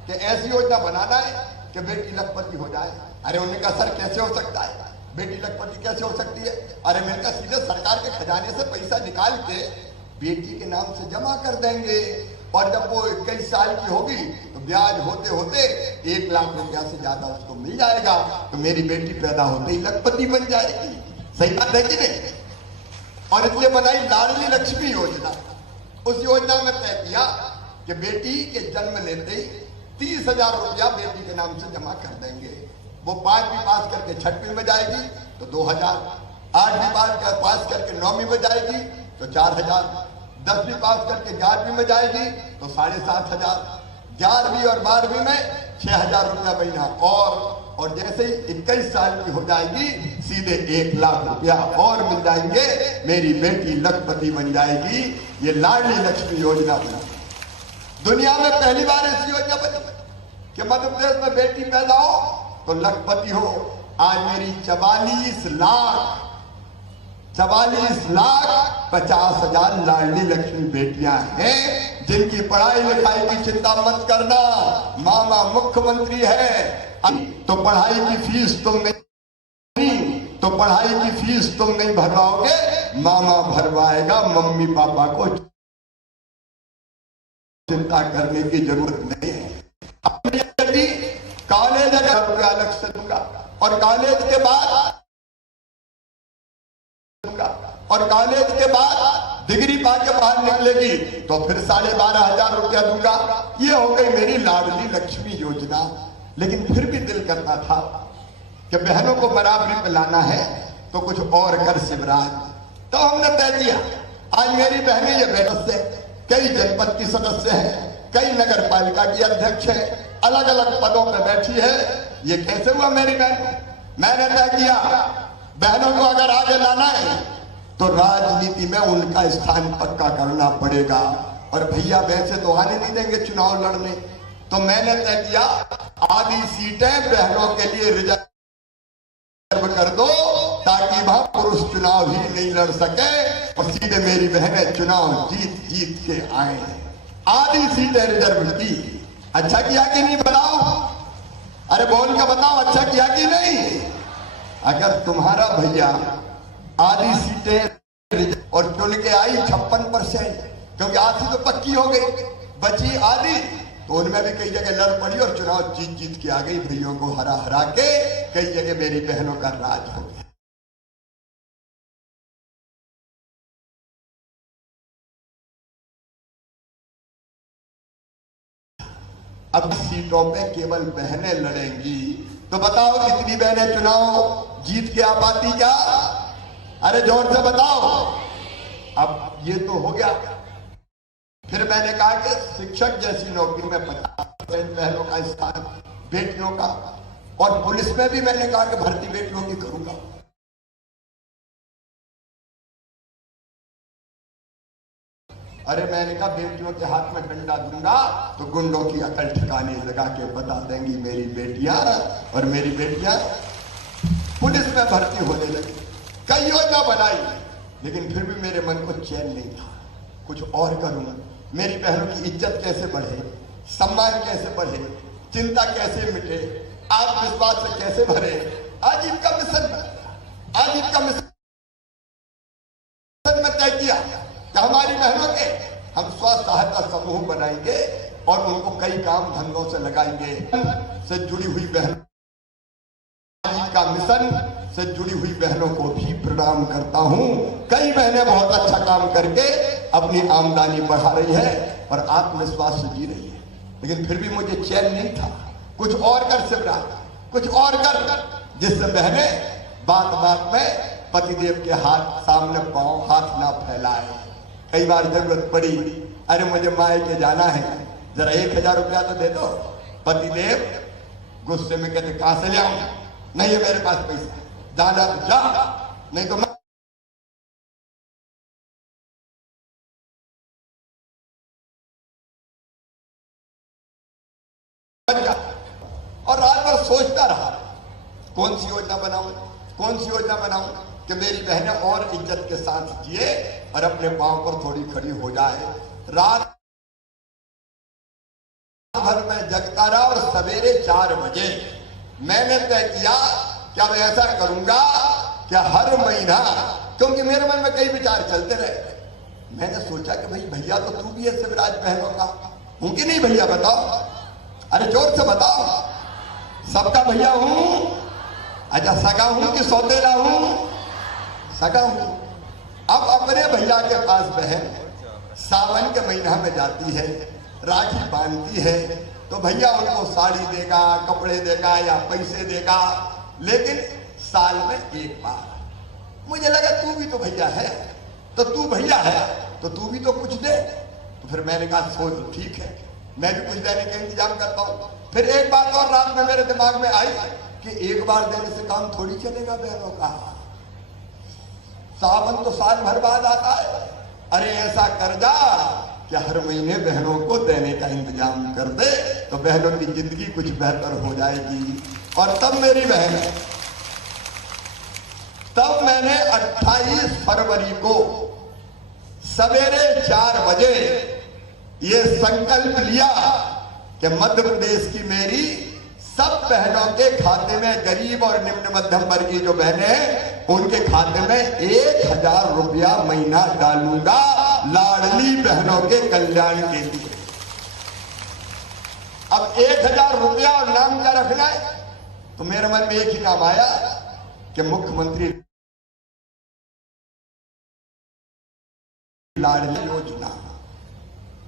कि ऐसी योजना बनाना है कि बेटी लखपति हो जाए। अरे उन्होंने कहा सर कैसे हो सकता है, बेटी लखपति कैसे हो सकती है? अरे मैंने कहा सीधे सरकार के खजाने से पैसा निकाल के बेटी के नाम से जमा कर देंगे, और जब वो 21 साल की होगी तो ब्याज होते होते 1 लाख रुपया से ज्यादा उसको मिल जाएगा। तो मेरी बेटी पैदा होते ही लखपति बन जाएगी। सही बात है कि नहीं? और इसलिए बनाई लाडली लक्ष्मी योजना। उस योजना में तय किया कि बेटी के जन्म लेते ही 30,000 रुपया बेटी के नाम से जमा कर देंगे। वो 5वीं पास करके 6वीं में जाएगी तो 2,000, 8वीं पास करके 9वीं में जाएगी तो 4,000, 10वीं पास करके 11वीं में जाएगी तो 7,500, 11वीं और 12वीं में 6,000 रुपया महीना। और जैसे ही 21 साल की हो जाएगी सीधे 1 लाख रुपया और मिल जाएंगे। मेरी बेटी लखपति बन जाएगी। ये लाडली लक्ष्मी योजना बनी। दुनिया में पहली बार ऐसी योजना बनी कि मध्य प्रदेश में बेटी पैदा हो तो लखपति हो। आज मेरी 44,50,000 लाडली लक्ष्मी बेटियां हैं जिनकी पढ़ाई लिखाई की चिंता मत करना। मामा मुख्यमंत्री है तो पढ़ाई की फीस तुम नहीं भरवाओगे, मामा भरवाएगा। मम्मी पापा को चिंता करने की जरूरत नहीं है। कॉलेज अगर रुपया अलग से दूंगा और कॉलेज के बाद डिग्री पाके बाहर निकलेगी तो फिर 12,500 रुपया दूंगा। ये हो गई मेरी लाडली लक्ष्मी योजना। लेकिन फिर भी दिल करता था कि बहनों को बराबरी पे लाना है तो कुछ और कर शिवराज। तो हमने तय किया, आज मेरी बहनें ये सदस्य, कई जनपद की सदस्य हैं, कई नगर पालिका की अध्यक्ष है, अलग अलग पदों पर बैठी है। ये कैसे हुआ मेरी बहन? मैंने तय किया बहनों को अगर आगे लाना है तो राजनीति में उनका स्थान पक्का करना पड़ेगा। और भैया वैसे तो आने नहीं देंगे चुनाव लड़ने, तो मैंने तय किया आधी सीटें बहनों के लिए रिजर्व कर दो ताकि वहां पुरुष चुनाव ही नहीं लड़ सके और सीधे मेरी बहनें चुनाव जीत जीत के आए। आधी सीटें रिजर्व की। अच्छा किया कि नहीं बताओ? अरे बोल के बताओ, अच्छा किया कि नहीं? अगर तुम्हारा भैया आधी सीटें और चुन के आई 56%, क्योंकि आधी तो पक्की हो गई, बची आधी, तो उनमें भी कई जगह लड़ पड़ी और चुनाव जीत जीत के आ गई। भैयों को हरा हरा के कई जगह मेरी बहनों का राज हो गया। अब सीटों पे केवल बहनें लड़ेंगी, तो बताओ इतनी बहनें चुनाव जीत के आ पाती क्या? अरे जोर से बताओ। अब ये तो हो गया। फिर मैंने कहा कि शिक्षक जैसी नौकरी में 50% बहनों का स्थान बेटियों का, और पुलिस में भी मैंने कहा कि भर्ती बेटियों की करूंगा। अरे मैंने कहा बेटियों के हाथ में डंडा दूंगा तो गुंडों की अकल ठिकाने लगा के बता देंगी मेरी बेटियां, और मेरी बेटियां पुलिस में भर्ती होने लगी। कई योजना बनाई, लेकिन फिर भी मेरे मन को चैन नहीं था। कुछ और करूंगा, मेरी बहनों की इज्जत कैसे बढ़े, सम्मान कैसे बढ़े, चिंता कैसे मिटे, आत्मविश्वास से कैसे भरे। आज इनका मिशन बना, आज इनका मिशन में तय किया कि हमारी बहनों के हम स्व सहायता समूह बनाएंगे और उनको कई काम धंधों से लगाएंगे। से जुड़ी हुई बहनों का मिशन से जुड़ी हुई बहनों को भी प्रणाम करता हूं। कई बहनें बहुत अच्छा काम करके अपनी आमदनी बढ़ा रही है और आत्मविश्वास से जी रही है, लेकिन फिर भी मुझे चैन नहीं था। कुछ और कर शिवरा, कुछ और कर, जिससे बहनें बात बात में पतिदेव के हाथ सामने पांव हाथ ना फैलाए। कई बार जरूरत पड़ी, अरे मुझे मायके जाना है, जरा 1000 रुपया तो दे दो। पतिदेव गुस्से में कहते कहां से ले आऊं? नहीं है मेरे पास पैसा, जाना तो जा, नहीं तो और रात भर सोचता रहा कौन सी योजना बनाऊं, कौन सी योजना बनाऊं कि मेरी बहनें और इज्जत के साथ जिए और अपने पांव पर थोड़ी खड़ी हो जाए। रात भर में जगता रहा और सवेरे 4 बजे मैंने तय किया कि अब ऐसा करूंगा कि हर महीना, क्योंकि मेरे मन में कई विचार चलते रहे, मैंने सोचा कि भाई भैया तो तू भी है शिवराज बहनों का, हूं कि नहीं भैया बताओ? अरे जोर से बताओ। सबका भैया हूं? अच्छा सगा हूं कि सौतेला हूं? सगा हूं। अब अपने भैया के पास बहन सावन के महीना में जाती है, राखी बांधती है, तो भैया उनको साड़ी देगा, कपड़े देगा या पैसे देगा, लेकिन साल में एक बार। मुझे लगा तू भी तो भैया है, तो तू भैया है तो तू भी तो कुछ दे। तो फिर मैंने कहा सोच ठीक है, मैं भी कुछ देने का इंतजाम करता हूं। फिर एक बात और रात में मेरे दिमाग में आई कि एक बार देने से काम थोड़ी चलेगा बहनों का। सावन तो साल भर बाद आता है। अरे ऐसा कर जा कि हर महीने बहनों को देने का इंतजाम कर दे, तो बहनों की जिंदगी कुछ बेहतर हो जाएगी। और तब मेरी बहन, तब मैंने 28 फरवरी को सवेरे 4 बजे ये संकल्प लिया कि मध्य प्रदेश की मेरी सब बहनों के खाते में, गरीब और निम्न मध्यम वर्ग की जो बहनें हैं उनके खाते में 1000 रुपया महीना डालूंगा लाडली बहनों के कल्याण के लिए। अब 1000 रुपया और नाम क्या रखना है? तो मेरे मन में एक ही नाम आया कि मुख्यमंत्री लाडली योजना।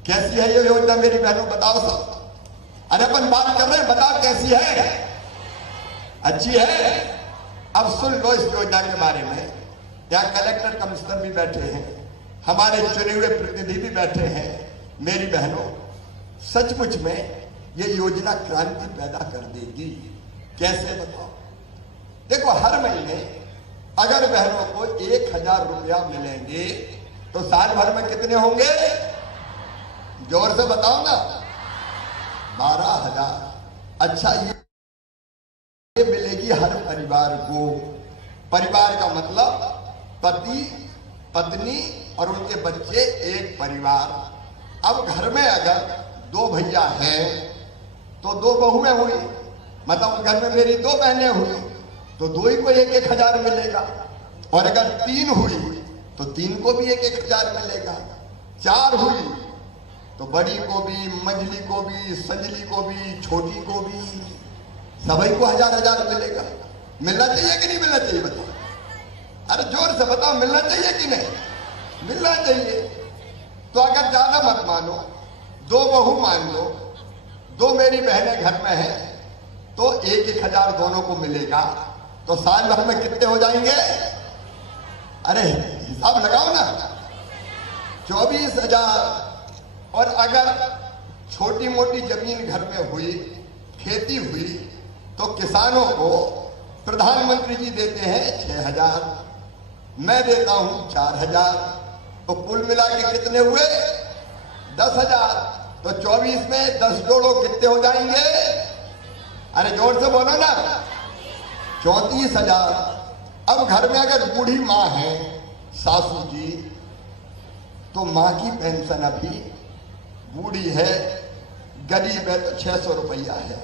कैसी है ये योजना मेरी बहनों बताओ सब? अरे अपन बात कर रहे हैं, बताओ कैसी है? अच्छी है? अब सुन लो इस योजना के बारे में। यहाँ कलेक्टर कमिश्नर भी बैठे हैं, हमारे चुने हुए प्रतिनिधि भी बैठे हैं। मेरी बहनों, सचमुच में ये योजना क्रांति पैदा कर देगी। कैसे बताओ? देखो, हर महीने अगर बहनों को 1000 रुपया मिलेंगे तो साल भर में कितने होंगे? जोर से बताओ ना, 12,000। अच्छा, ये मिलेगी हर परिवार को। परिवार का मतलब पति, पत्नी और उनके बच्चे, एक परिवार। अब घर में अगर 2 भैया हैं तो 2 बहुएं हुई, मतलब घर में मेरी 2 बहनें हुई तो 2 ही को 1-1 हजार मिलेगा। और अगर 3 हुई तो 3 को भी 1-1 हजार मिलेगा। 4 हुई तो बड़ी को भी, मंझली को भी, संजली को भी, छोटी को भी, सभी को 1000 मिलेगा। मिलना चाहिए कि नहीं मिलना चाहिए बताओ? अरे जोर से बताओ, मिलना चाहिए कि नहीं? मिलना चाहिए। तो अगर ज्यादा मत मानो, 2 बहू मान लो, 2 मेरी बहनें घर में हैं तो 1-1 हजार दोनों को मिलेगा। तो साल भर में कितने हो जाएंगे? अरे हिसाब लगाओ ना, 24,000। और अगर छोटी मोटी जमीन घर में हुई, खेती हुई, तो किसानों को प्रधानमंत्री जी देते हैं 6,000, मैं देता हूं 4,000। तो कुल मिला के कितने हुए? 10,000। तो 24 में 10 जोड़ो, कितने हो जाएंगे? अरे जोर से बोलो ना, 34,000। अब घर में अगर बूढ़ी माँ है, सासू जी, तो माँ की पेंशन अभी बूढ़ी है, गरीब है, तो 600 रुपया है।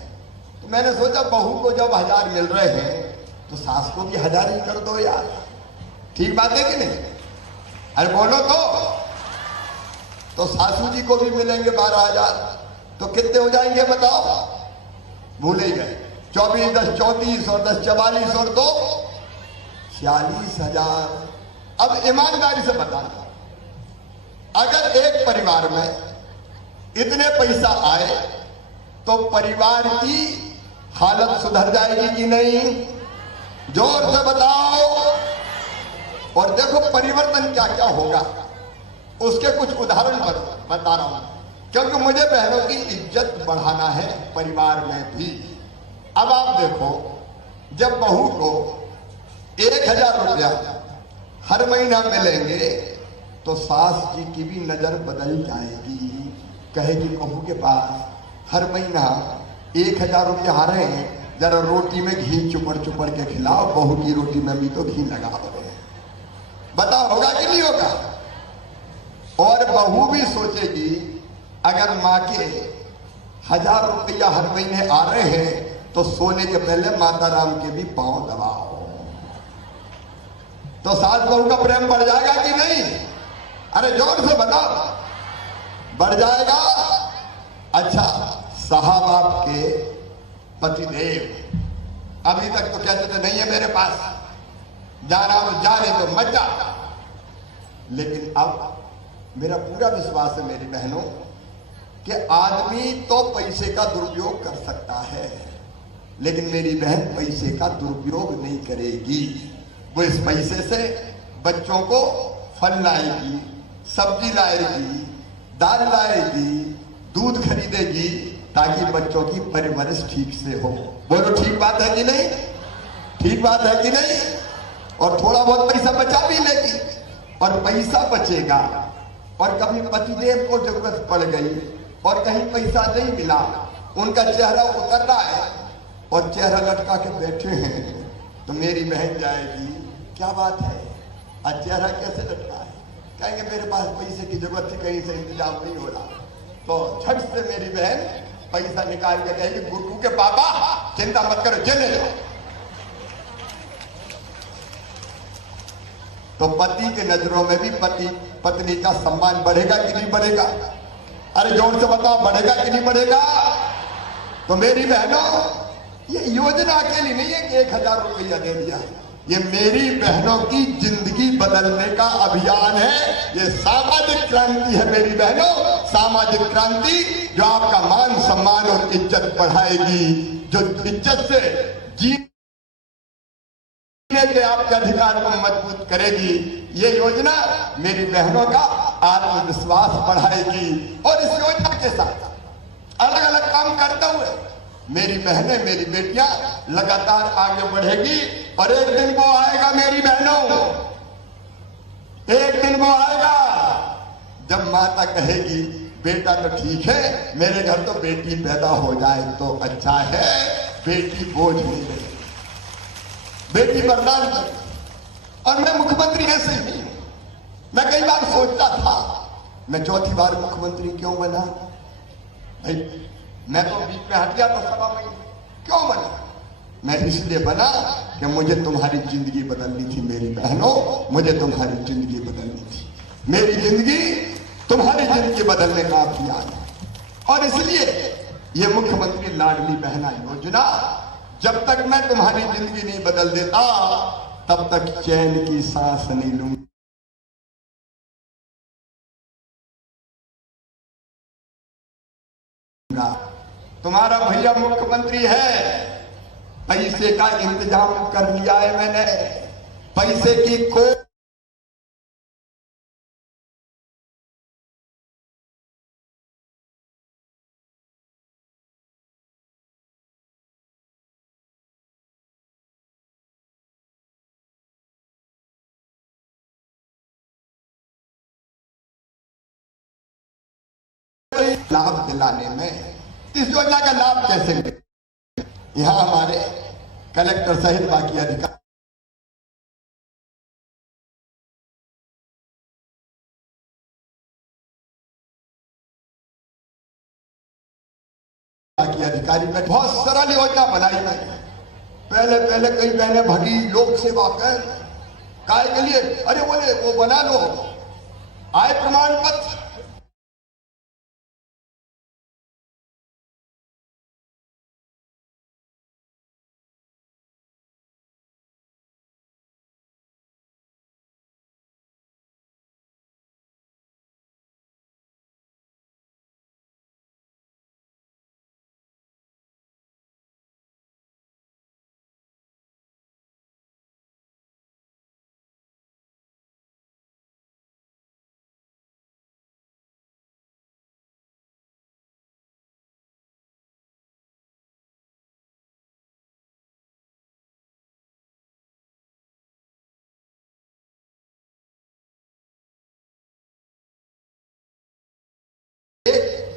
तो मैंने सोचा बहू को जब 1000 मिल रहे हैं तो सास को भी 1000 ही कर दो यार। ठीक बात है कि नहीं? अरे बोलो तो सासू जी को भी मिलेंगे 12,000। तो कितने हो जाएंगे बताओ? भूल ही गए। 24 10 34 और 10 44 और 2 46,000। अब ईमानदारी से बताना, अगर एक परिवार में इतने पैसा आए तो परिवार की हालत सुधर जाएगी कि नहीं? जोर से बताओ। और देखो परिवर्तन क्या क्या होगा, उसके कुछ उदाहरण बता रहा हूं, क्योंकि मुझे बहनों की इज्जत बढ़ाना है परिवार में भी। अब आप देखो, जब बहू को 1,000 रुपया हर महीना मिलेंगे तो सास जी की भी नजर बदल जाएगी। कहेगी बहू के पास हर महीना 1,000 रुपया आ रहे हैं, जरा रोटी में घी चुपड़ चुपड़ के खिलाओ, बहू की रोटी में भी तो घी लगा दो। बताओ होगा कि नहीं होगा? और बहू भी सोचेगी, अगर माँ के 1,000 रुपया हर महीने आ रहे हैं तो सोने के पहले माता राम के भी पांव दबाओ। तो सास बहू का प्रेम बढ़ जाएगा कि नहीं? अरे जोर से बताओ, बढ़ जाएगा। अच्छा, साहब आपके पतिदेव अभी तक तो कहते थे नहीं है मेरे पास, जाना तो जाने तो मत जा। लेकिन अब मेरा पूरा विश्वास है मेरी बहनों कि आदमी तो पैसे का दुरुपयोग कर सकता है, लेकिन मेरी बहन पैसे का दुरुपयोग नहीं करेगी। वो इस पैसे से बच्चों को फल लाएगी, सब्जी लाएगी, दाल लाएगी, दूध खरीदेगी, ताकि बच्चों की परवरिश ठीक से हो। बोलो ठीक बात है कि नहीं? ठीक बात है कि नहीं? और थोड़ा बहुत पैसा बचा भी लेगी। और पैसा बचेगा और कभी पतिदेव को जरूरत पड़ गई और कहीं पैसा नहीं मिला, उनका चेहरा उतर रहा है और चेहरा लटका के बैठे हैं, तो मेरी बहन जाएगी, क्या बात है, आज चेहरा कैसे लटका है? कहेंगे मेरे पास पैसे की जरूरत थी, कहीं से इंतजाम नहीं हो रहा। तो झट से मेरी बहन पैसा निकाल के कहेगी, गुड्डू के पापा चिंता मत करो, चले जाओ। तो पति के नजरों में भी पति पत्नी का सम्मान बढ़ेगा कि नहीं बढ़ेगा? अरे जोर से बताओ, बढ़ेगा कि नहीं बढ़ेगा? तो मेरी बहनों, ये योजना अकेली नहीं है कि 1,000 रुपया दे दिया, ये मेरी बहनों की जिंदगी बदलने का अभियान है। ये सामाजिक क्रांति है मेरी बहनों, सामाजिक क्रांति जो आपका मान सम्मान और इज्जत बढ़ाएगी, जो इज्जत से जीने के आपके अधिकार को मजबूत करेगी। ये योजना मेरी बहनों का आत्मविश्वास बढ़ाएगी। और इस योजना के साथ अलग अलग काम करते हुए मेरी बहनें, मेरी बेटियां लगातार आगे बढ़ेगी। और एक दिन वो आएगा मेरी बहनों, एक दिन वो आएगा जब माता कहेगी बेटा तो ठीक है, मेरे घर तो बेटी पैदा हो जाए तो अच्छा है, बेटी बोझ नहीं रही, बेटी बरदान नहीं। और मैं मुख्यमंत्री ऐसे ही नहीं हूं। मैं कई बार सोचता था मैं चौथी बार मुख्यमंत्री क्यों बना। भाई मैं तो बीच में हट गया था सभा में, क्यों बना? मैं इसलिए बना कि मुझे तुम्हारी जिंदगी बदलनी थी मेरी बहनों, मुझे तुम्हारी जिंदगी बदलनी थी। मेरी जिंदगी तुम्हारी जिंदगी बदलने का अभियान है। और इसलिए ये मुख्यमंत्री लाडली बहना योजना, जब तक मैं तुम्हारी जिंदगी नहीं बदल देता तब तक चैन की सांस नहीं लूंगा। तुम्हारा भैया मुख्यमंत्री है, पैसे का इंतजाम कर लिया है मैंने, पैसे की कोई लाभ दिलाने में। इस योजना का लाभ कैसे मिले? यहां हमारे कलेक्टर सहित बाकी अधिकारी में बहुत सरल योजना बनाई है। पहले कई बहनें भगी लोक सेवा कर काय के लिए, अरे बोले वो बना लो आय प्रमाण पत्र,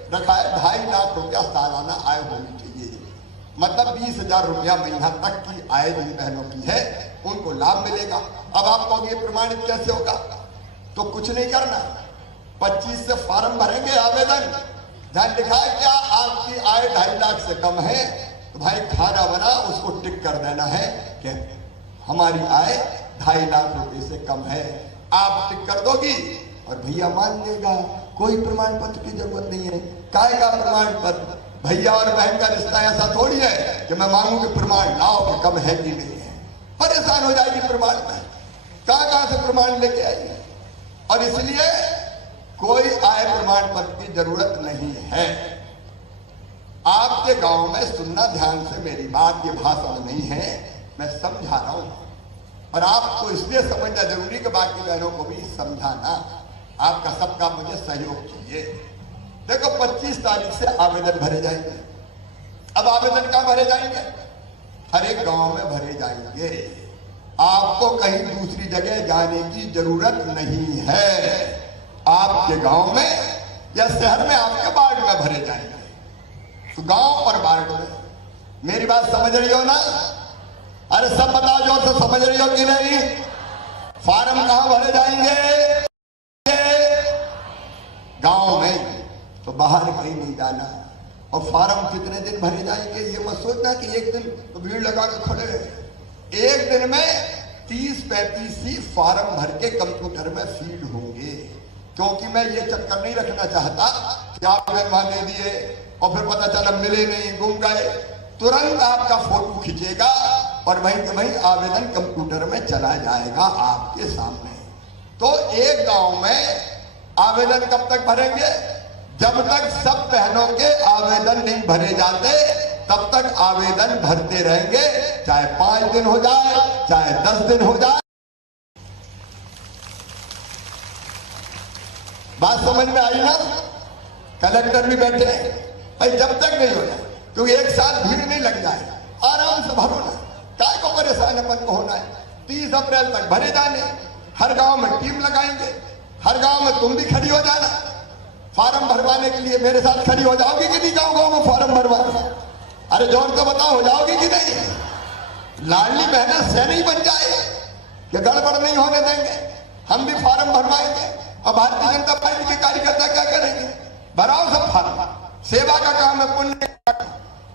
रखा है 2.5 लाख रुपया सालाना आय होनी चाहिए। मतलब 20,000 रुपया महीना तक की आय जिन बहनों की है उनको लाभ मिलेगा। अब आप कहोगे प्रमाणित कैसे होगा? तो कुछ नहीं करना, 25 से फॉर्म भरेंगे आवेदन, जहां लिखा है क्या आपकी आय 2.5 लाख से कम है तो भाई खाना बना उसको टिक कर देना है कि हमारी आय 2.5 लाख रुपए से कम है। आप टिक कर दोगी और भैया मान लेगा, कोई प्रमाण पत्र की जरूरत नहीं है। काय का प्रमाण पत्र? भैया और बहन का रिश्ता ऐसा थोड़ी है कि मैं मांगू कि प्रमाण लाओ कि कम है कि नहीं है। परेशान हो जाएगी प्रमाण में, कहां से प्रमाण लेके आएगी। और इसलिए कोई आय प्रमाण पत्र की जरूरत नहीं है। आपके गांव में सुनना ध्यान से मेरी बात, ये भाषण नहीं है, मैं समझा रहा हूं और आपको इसलिए समझना जरूरी कि बाकी बहनों को भी समझाना। आपका सबका मुझे सहयोग चाहिए। देखो 25 तारीख से आवेदन भरे जाएंगे। अब आवेदन कहां भरे जाएंगे? हर एक गांव में भरे जाएंगे। आपको कहीं दूसरी जगह जाने की जरूरत नहीं है। आपके गांव में या शहर में आपके वार्ड में भरे जाएंगे। तो गांव और वार्ड में, मेरी बात समझ रही हो ना? अरे सब बताओ जोर से, समझ रही हो कि नहीं? फार्म कहां भरे जाएंगे? गांव में, तो बाहर कहीं नहीं जाना। और फार्म कितने दिन भरे जाएंगे ये मत सोचना कि एक दिन तो भीड़ लगा के खड़े। एक दिन में 30-35 ही फार्म भर के कंप्यूटर में फीड होंगे। क्योंकि मैं ये चक्कर नहीं रखना चाहता कि आप वहां दे दिए और फिर पता चला मिले नहीं, गुम गए। तुरंत आपका फोटो खींचेगा और वहीं के वहीं आवेदन कंप्यूटर में चला जाएगा आपके सामने। तो एक गांव में आवेदन कब तक भरेंगे? जब तक सब बहनों के आवेदन नहीं भरे जाते तब तक आवेदन भरते रहेंगे, चाहे 5 दिन हो जाए, चाहे 10 दिन हो जाए। बात समझ में आई ना? कलेक्टर भी बैठे भाई, जब तक नहीं हो जाए, क्योंकि एक साथ भीड़ नहीं लग जाए, आराम से भरो ना, काय को परेशान अपन को होना है। 30 अप्रैल तक भरे जाने, हर गांव में टीम लगाएंगे, हर गांव में तुम भी खड़ी हो जाना, फार्म भरवाने के लिए मेरे साथ खड़ी हो जाओगी कि नहीं? गांव गांव में फार्म भरवाने, अरे जोर तो बताओ, हो जाओगी कि नहीं? लाडली बहना से नहीं बन जाए कि गड़बड़ नहीं होने देंगे, हम भी फार्म भरवाएंगे। और भारतीय जनता पार्टी के कार्यकर्ता क्या करेंगे? भराओ सब फार्म, सेवा का काम है, पुण्य,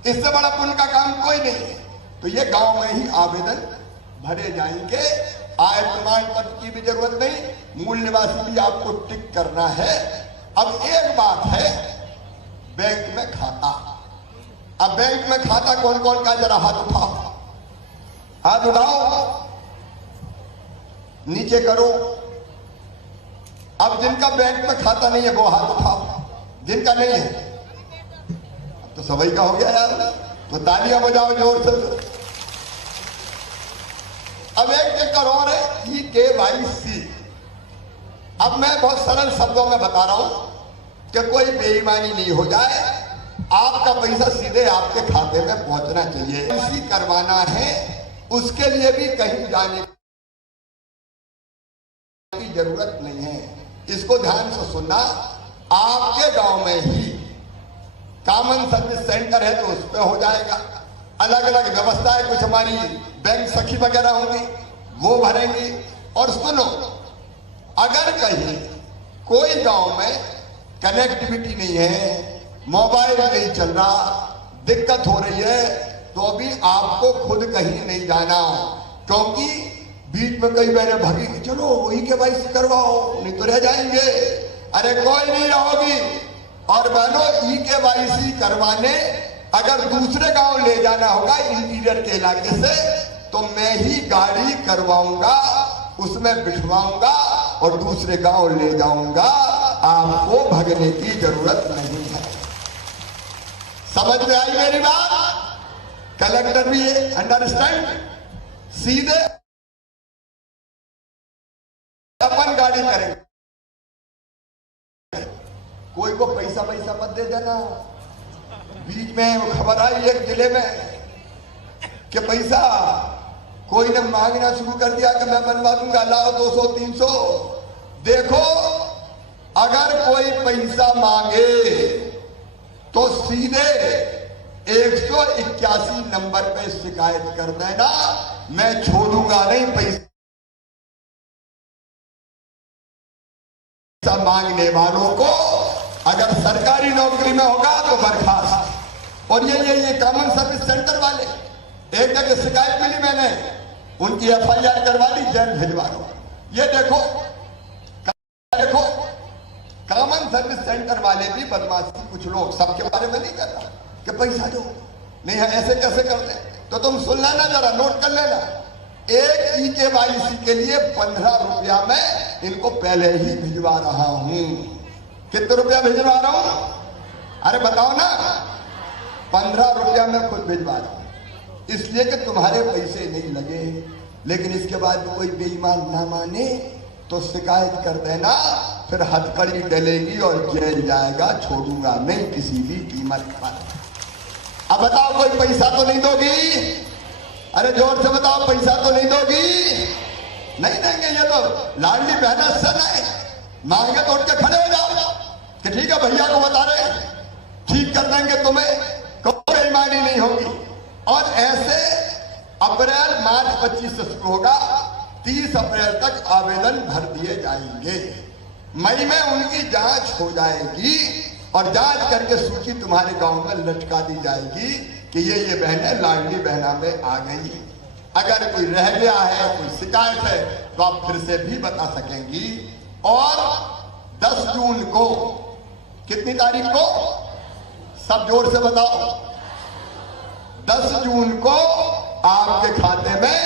इससे बड़ा पुण्य का काम कोई नहीं है। तो ये गांव में ही आवेदन भरे जाएंगे, आय प्रमाण पत्र की भी जरूरत नहीं, मूल निवासी भी आपको टिक करना है। अब एक बात है, बैंक में खाता। अब बैंक में खाता कौन कौन का, जरा हाथ उठाओ, हाथ उठाओ, नीचे करो। अब जिनका बैंक में खाता नहीं है वो हाथ उठाओ, जिनका नहीं है। अब तो सभी का हो गया यार, तो तालियां बजाओ जोर से। अब एक चक्कर और है, EKYC। अब मैं बहुत सरल शब्दों में बता रहा हूं कि कोई बेईमानी नहीं हो जाए, आपका पैसा सीधे आपके खाते में पहुंचना चाहिए। इसी करवाना है, उसके लिए भी कहीं जाने की जरूरत नहीं है। इसको ध्यान से सुनना, आपके गांव में ही कॉमन सर्विस सेंटर है तो उस पर हो जाएगा। अलग अलग व्यवस्था है, कुछ हमारी बैंक सखी वगैरह होंगी वो भरेंगी। और सुनो, अगर कहीं कोई गांव में कनेक्टिविटी नहीं है, मोबाइल नहीं चल रहा, दिक्कत हो रही है, तो अभी आपको खुद कहीं नहीं जाना, क्योंकि बीच में कई बहने भागी कि चलो EKYC करवाओ, नहीं तो रह जाएंगे। अरे कोई नहीं रहोगी। और बहनों, EKYC करवाने अगर दूसरे गांव ले जाना होगा इंटीरियर के इलाके से, तो मैं ही गाड़ी करवाऊंगा, उसमें बिठवाऊंगा और दूसरे गांव ले जाऊंगा। आपको भगने की जरूरत नहीं है। समझ में आई मेरी बात? कलेक्टर भी अंडरस्टैंड, सीधे अपन गाड़ी करेंगे। कोई को पैसा मत दे देना। बीच में वो खबर आई एक जिले में कि पैसा कोई ने मांगना शुरू कर दिया कि मैं बनवा दूंगा, लाओ 200-300। देखो, अगर कोई पैसा मांगे तो सीधे 181 नंबर पे शिकायत कर देना, मैं छोड़ूंगा नहीं पैसा मांगने वालों को। अगर सरकारी नौकरी में होगा तो बर्खास्त। और ये कॉमन सर्विस सेंटर वाले, एक जगह शिकायत मिली, मैंने उनकी FIR करवा ली, जेल भिजवा दो। ये देखो कॉमन सर्विस सेंटर वाले भी बदमाशी, कुछ लोग, सबके बारे में नहीं कर रहा कि पैसा दो, नहीं है ऐसे कैसे करते। तो तुम सुन लेना, जरा नोट कर लेना, एक EKYC के लिए 15 रुपया में इनको पहले ही भिजवा रहा हूं। कितने रुपया भिजवा रहा हूं? अरे बताओ ना। 15 रुपया में खुद भिजवा रहा हूं, इसलिए कि तुम्हारे पैसे नहीं लगे। लेकिन इसके बाद कोई बेईमान ना माने तो शिकायत कर देना, फिर हथकड़ी डलेगी और जेल जाएगा, छोड़ूंगा नहीं किसी भी कीमत पर। अब बताओ, कोई पैसा तो नहीं दोगी? अरे जोर से बताओ, पैसा तो नहीं दोगी? नहीं देंगे। ये तो लाडली बहना सन है, मांगे तो उठ के खड़े हो जाओ कि ठीक है भैया को बता रहे, ठीक कर देंगे तुम्हें, कोई बेईमानी नहीं होगी। और ऐसे अप्रैल मार्च 25 से शुरू होगा, 30 अप्रैल तक आवेदन भर दिए जाएंगे। मई में उनकी जांच हो जाएगी और जांच करके सूची तुम्हारे गांव में लटका दी जाएगी कि ये बहनें लाडली बहना में आ गई। अगर कोई रह गया है, कोई शिकायत है, तो आप फिर से भी बता सकेंगी। और 10 जून को, कितनी तारीख को? सब जोर से बताओ। 10 जून को आपके खाते में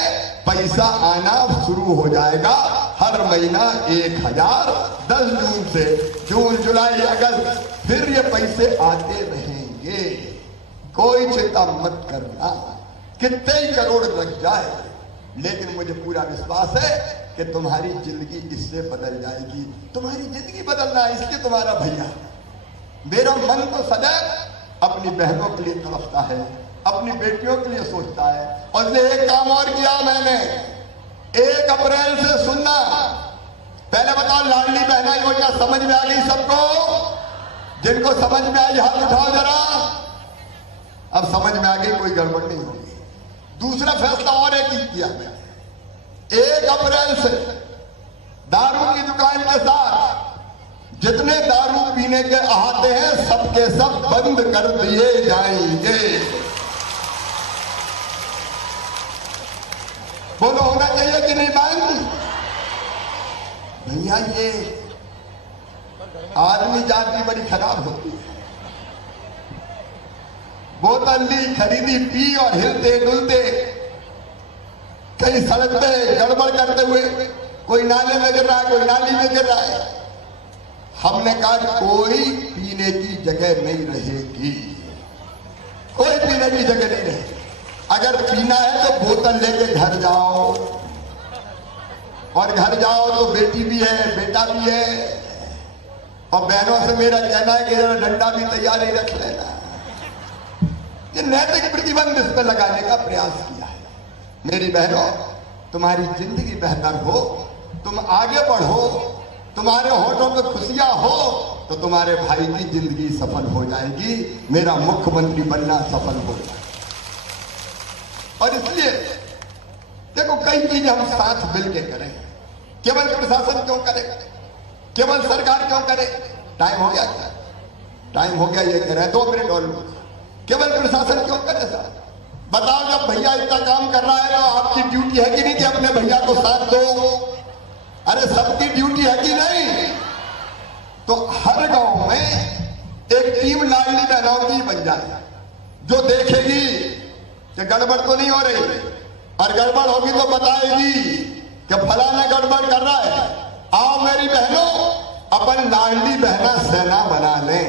पैसा आना शुरू हो जाएगा। हर महीना 1000। 10 जून से जून, जुलाई, अगस्त, फिर ये पैसे आते रहेंगे। कोई चिंता मत करना, कितने ही करोड़ लग जाए, लेकिन मुझे पूरा विश्वास है कि तुम्हारी जिंदगी इससे बदल जाएगी। तुम्हारी जिंदगी बदलना इसलिए तुम्हारा भैया, मेरा मन तो सदैव अपनी बहनों के लिए तड़पता है, अपनी बेटियों के लिए सोचता है। और इसलिए एक काम और किया मैंने, 1 अप्रैल से सुनना। पहले बताओ, लाडली बहना योजना समझ में आ गई सबको? जिनको समझ में आई हाथ उठाओ जरा। अब समझ में आ गई, कोई गड़बड़ नहीं होगी। दूसरा फैसला और एक ही किया मैंने, 1 अप्रैल से दारू की दुकान के साथ जितने दारू पीने के अहाते हैं सबके सब बंद कर दिए जाएंगे। बोलो होना चाहिए कि नहीं बंद? भैया ये आदमी जाति बड़ी खराब होती है। बोतल ली, खरीदी, पी और हिलते डुलते कहीं सड़क पे गड़बड़ करते हुए कोई नाले में गिर रहा है, कोई नाली में गिर रहा है। हमने कहा कोई पीने की जगह नहीं रहेगी, कोई पीने की जगह नहीं रहेगी। अगर पीना है तो बोतल लेके घर जाओ, और घर जाओ तो बेटी भी है, बेटा भी है, और बहनों से मेरा कहना है कि जरा डंडा भी तैयार ही रख लेना। ये नैतिक प्रतिबंध इस पर लगाने का प्रयास किया है। मेरी बहनों, तुम्हारी जिंदगी बेहतर हो, तुम आगे बढ़ो, तुम्हारे होठों पे खुशियां हो, तो तुम्हारे भाई की जिंदगी सफल हो जाएगी, मेरा मुख्यमंत्री बनना सफल हो जाएगा। और इसलिए देखो, कई चीजें हम साथ मिलकर करें। केवल प्रशासन क्यों करे, केवल सरकार क्यों करे? टाइम हो गया क्या? टाइम हो गया, ये कह रहे हैं 2 मिनट और। केवल प्रशासन क्यों करे सर? बताओ, जब भैया इतना काम कर रहा है तो आपकी ड्यूटी है कि नहीं कि अपने भैया को साथ दो? अरे सबकी ड्यूटी है कि नहीं? तो हर गांव में एक टीम लाडली बहनों की बन जाए, जो देखेगी कि गड़बड़ तो नहीं हो रही, और गड़बड़ होगी तो बताएगी कि फलाना गड़बड़ कर रहा है। आओ मेरी बहनों, अपन लाडली बहना सेना बना लें।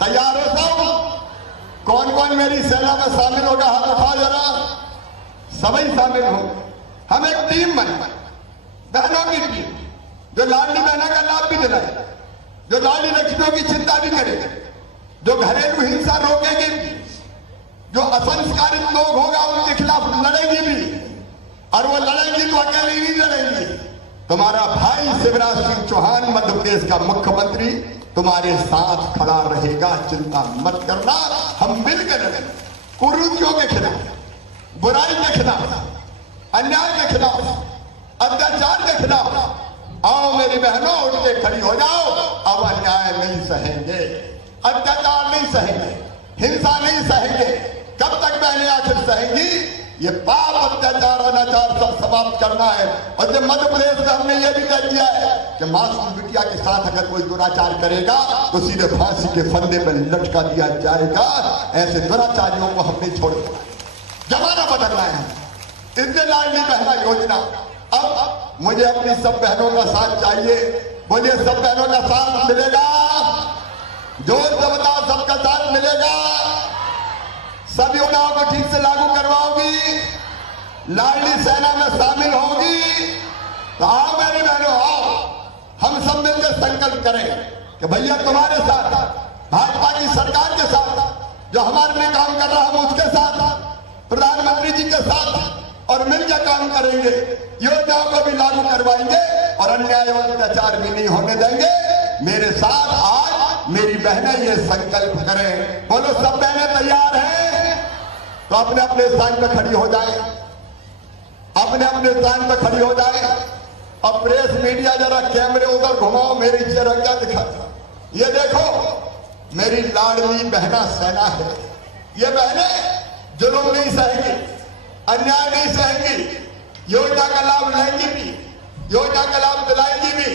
तैयार हो सब? कौन कौन मेरी सेना में शामिल होगा? हाथ उठाओ जरा। सभी शामिल हो। हम एक टीम बने, बहनों की टीम, जो लाडली बहना का लाभ भी दिलाए, जो लाडली लक्ष्मियों की चिंता भी करे, जो घरेलू हिंसा रोकेगी, जो असंस्कारित लोग होगा उनके खिलाफ लड़ेगी भी, और वो लड़ेगी तो अकेली नहीं लड़ेगी। तुम्हारा भाई शिवराज सिंह चौहान, मध्य प्रदेश का मुख्यमंत्री, तुम्हारे साथ खड़ा रहेगा, चिंता मत करना। हम मिलकर लड़ेंगे कुरीतियों के खिलाफ, बुराई के खिलाफ, अन्याय के खिलाफ, अत्याचार के खिलाफ। आओ मेरी बहनों, उठ के खड़ी हो जाओ। अब अन्याय नहीं सहेंगे, अत्याचार नहीं सहेंगे, हिंसा नहीं सहेंगे। कब तक बहनें आखिर सहेंगी? ये पाप, अत्याचार, अनाचार सब समाप्त करना है। और जब मध्य प्रदेश में हमने ये भी तय किया है कि मासूम बिटिया के साथ अगर कोई दुराचार करेगा तो सीधे फांसी के फंदे में लटका दिया जाएगा। ऐसे दुराचारियों को हमने छोड़ दिया। जमाना बदलना है, इसलिए लाडली बहना योजना। अब मुझे अपनी सब बहनों का साथ चाहिए। मुझे सब बहनों का साथ मिलेगा? जोर से बताओ, सबका साथ मिलेगा? सब योजनाओं को ठीक से लागू करवाओगी? लाडली सेना में शामिल होगी? तो आओ मेरी बहनों, आओ, हम सब मिलकर संकल्प करें कि भैया तुम्हारे साथ, भाजपा की सरकार के साथ, जो हमारे लिए काम कर रहा है हम उसके साथ, प्रधानमंत्री जी के साथ, और मिलकर काम करेंगे। योजनाओं को भी लागू करवाएंगे और अन्याय और अत्याचार भी नहीं होने देंगे। मेरे साथ आज मेरी बहनें ये संकल्प करें। बोलो, सब बहनें तैयार हैं? तो अपने अपने स्थान पर खड़ी हो जाए, अपने अपने स्थान पर खड़ी हो जाए। अब प्रेस मीडिया जरा कैमरे उधर घुमाओ, मेरी चेहरा दिखा। ये देखो, मेरी लाडली बहना सेना है। ये बहनें जुल्म नहीं सहेंगी, अन्याय नहीं सहेंगी, योजना का लाभ लेंगी भी, योजना का लाभ दिलाएंगी भी,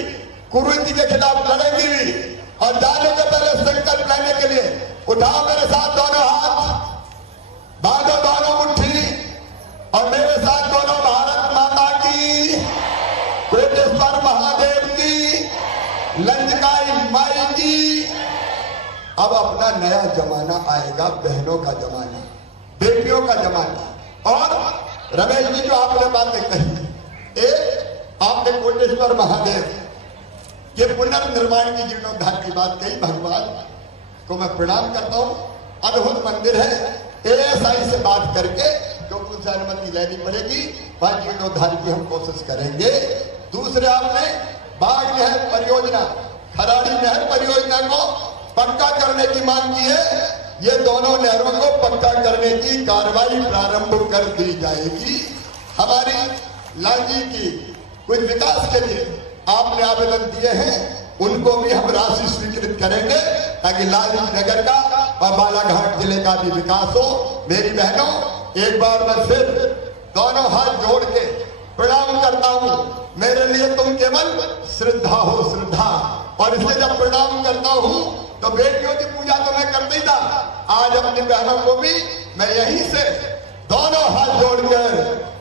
कुरीति के खिलाफ लड़ेंगी भी। और जाने के पहले संकल्प लेने के लिए उठाओ मेरे साथ दोनों हाथ, बांधो दोनों मुट्ठी, और मेरे साथ दोनों भारत माता की, कोटेश्वर महादेव की, लंजकाई माई की। अब अपना नया जमाना आएगा, बहनों का जमाना, बेटियों का जमाना। और रमेश जी, जो आपने बातें कही, एक आपने कोटेश्वर महादेव ये पुनर्निर्माण की जीर्णोद्धार की बात कही, भगवान को मैं प्रणाम करता हूं। अद्भुत मंदिर है। एएसआई से बात करके जो उनसे अनुमति लेनी पड़ेगी, वह जीर्णोद्धार की हम कोशिश करेंगे। दूसरे, आपने बाढ़ नहर परियोजना, खराड़ी नहर परियोजना को पक्का करने की मांग की है। ये दोनों नहरों को पक्का करने की कार्रवाई प्रारंभ कर दी जाएगी। हमारी लांजी की कुछ विकास के लिए आपने आवेदन दिए हैं, उनको भी हम राशि स्वीकृत करेंगे ताकि लांजी नगर का और बालाघाट जिले का भी विकास हो। मेरी बहनों, एक बार मैं फिर दोनों हाथ जोड़ के प्रणाम करता हूं। मेरे लिए तुम केवल श्रद्धा हो, श्रद्धा। और इसलिए जब प्रणाम करता हूं तो बेटियों की पूजा तो मैं करता ही था, आज अपनी बहनों को भी मैं यहीं से दोनों हाथ जोड़कर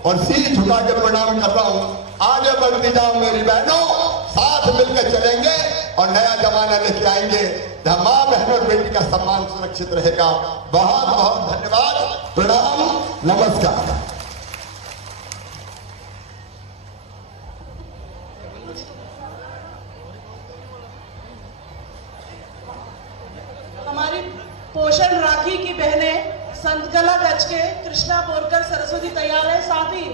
और सिर झुका के प्रणाम कर रहा हूं। आगे बढ़ती जाओ मेरी बहनों, साथ मिलकर चलेंगे और नया जमाना लेके आएंगे जहां मां, बहन और बेटी का सम्मान सुरक्षित रहेगा। बहुत बहुत धन्यवाद, प्रणाम, नमस्कार। हमारी पोषण राखी की बहनें संतकला गज के कृष्णा बोरकर सरस्वती तैयार है। साथ ही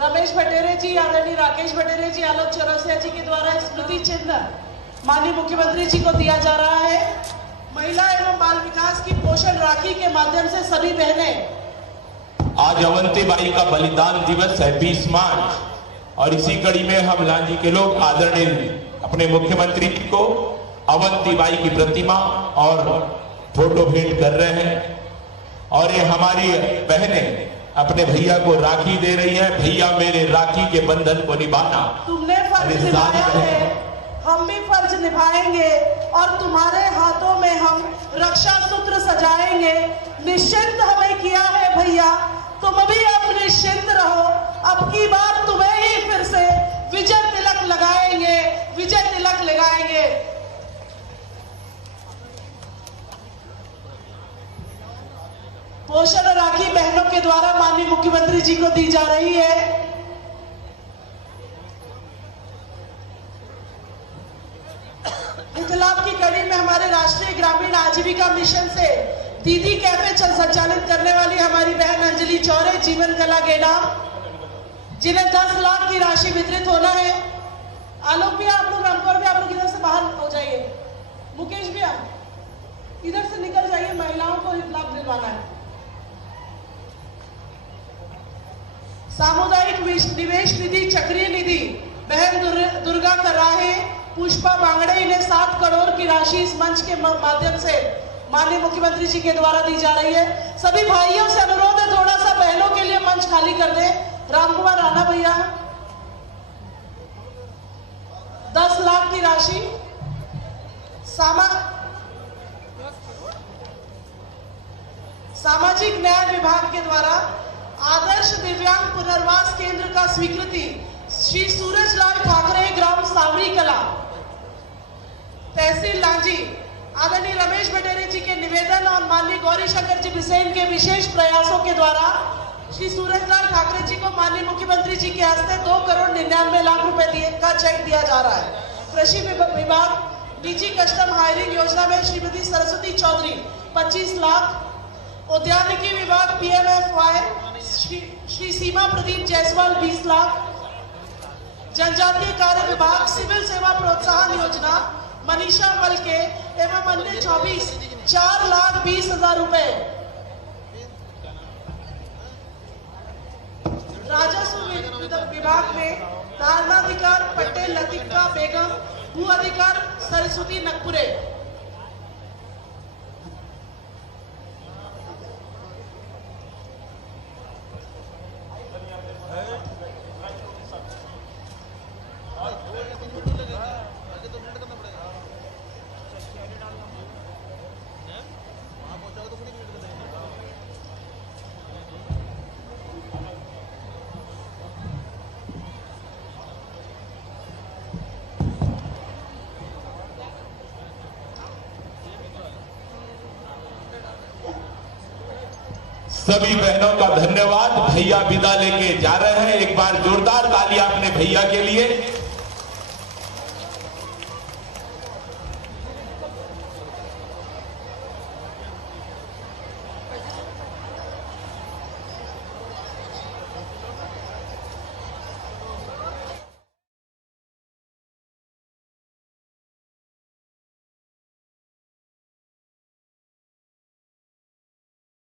रमेश भटेरे जी, आदरणीय राकेश भटेरे जी, आलोक चौरसिया जी के द्वारा स्मृति चिन्ह माननीय मुख्यमंत्री जी को दिया जा रहा है। महिला एवं बाल विकास की पोषण राखी के माध्यम से सभी बहनें, आज अवंतीबाई का बलिदान दिवस है 20 मार्च, और इसी कड़ी में हम लांजी के लोग आदरणीय अपने मुख्यमंत्री जी को अवंतीबाई की प्रतिमा और फोटो भेंट कर रहे हैं। और ये हमारी बहनें अपने भैया को राखी दे रही है। भैया मेरे राखी के बंधन को निभाना। तुमने फर्ज निभाया है, हम भी फर्ज निभाएंगे और तुम्हारे हाथों में हम रक्षा सूत्र सजाएंगे। निश्चिंत हमें किया है भैया, तुम भी अब निश्चिंत रहो। अब की बार तुम्हें ही फिर से विजय तिलक लगाएंगे, विजय तिलक लगाएंगे। पोषण राखी बहनों के द्वारा माननीय मुख्यमंत्री जी को दी जा रही है। इख्तिलाफ की कड़ी में हमारे राष्ट्रीय ग्रामीण आजीविका मिशन से दीदी कैफे संचालित करने वाली हमारी बहन अंजलि चौरे, जीवन कला गेडा, जिन्हें 10 लाख की राशि वितरित होना है। आलोक भैया, आप लोग, रामपुर भी आप लोग इधर से बाहर हो जाइए। मुकेश भैया इधर से निकल जाइए, महिलाओं को लाभ दिलवाना है। सामुदायिक निवेश निधि, चक्रीय निधि बहन दुर्गा कराहे, पुष्पा बांगड़े, इन्हें 7 करोड़ की राशि इस मंच के माध्यम से माननीय मुख्यमंत्री जी के द्वारा दी जा रही है। सभी भाइयों से अनुरोध है, थोड़ा सा बहनों के लिए मंच खाली कर दें। रामकुमार राणा भैया, 10 लाख की राशि सामाजिक न्याय विभाग के द्वारा आदर्श दिव्यांग पुनर्वास केंद्र का स्वीकृति श्री सूरजलाल ठाकरे, ग्राम सावरी कला, तहसील लांजी, आदरणीय रमेश भटेरे जी के निवेदन और माननीय गौरी शंकर जी बिसेन के विशेष प्रयासों के द्वारा श्री सूरजलाल ठाकरे जी को माननीय मुख्यमंत्री जी के हस्ते 2 करोड़ 99 लाख रुपए का चेक दिया जा रहा है। कृषि विभाग निजी कस्टम हायरिंग योजना में श्रीमती सरस्वती चौधरी 25 लाख, उद्यानिकी विभाग PMFY श्री सीमा प्रदीप जायसवाल 20 लाख, जनजातीय कार्य विभाग सिविल सेवा प्रोत्साहन योजना मनीषा मलके एवं अन्य 4,20,000 रुपए। राजस्व विभाग में धारणाधिकार पटेल लतीफा बेगम, भू अधिकार सरस्वती नकपुरे। सभी बहनों का धन्यवाद। भैया विदा लेके जा रहे हैं। एक बार जोरदार तालियां अपने भैया के लिए।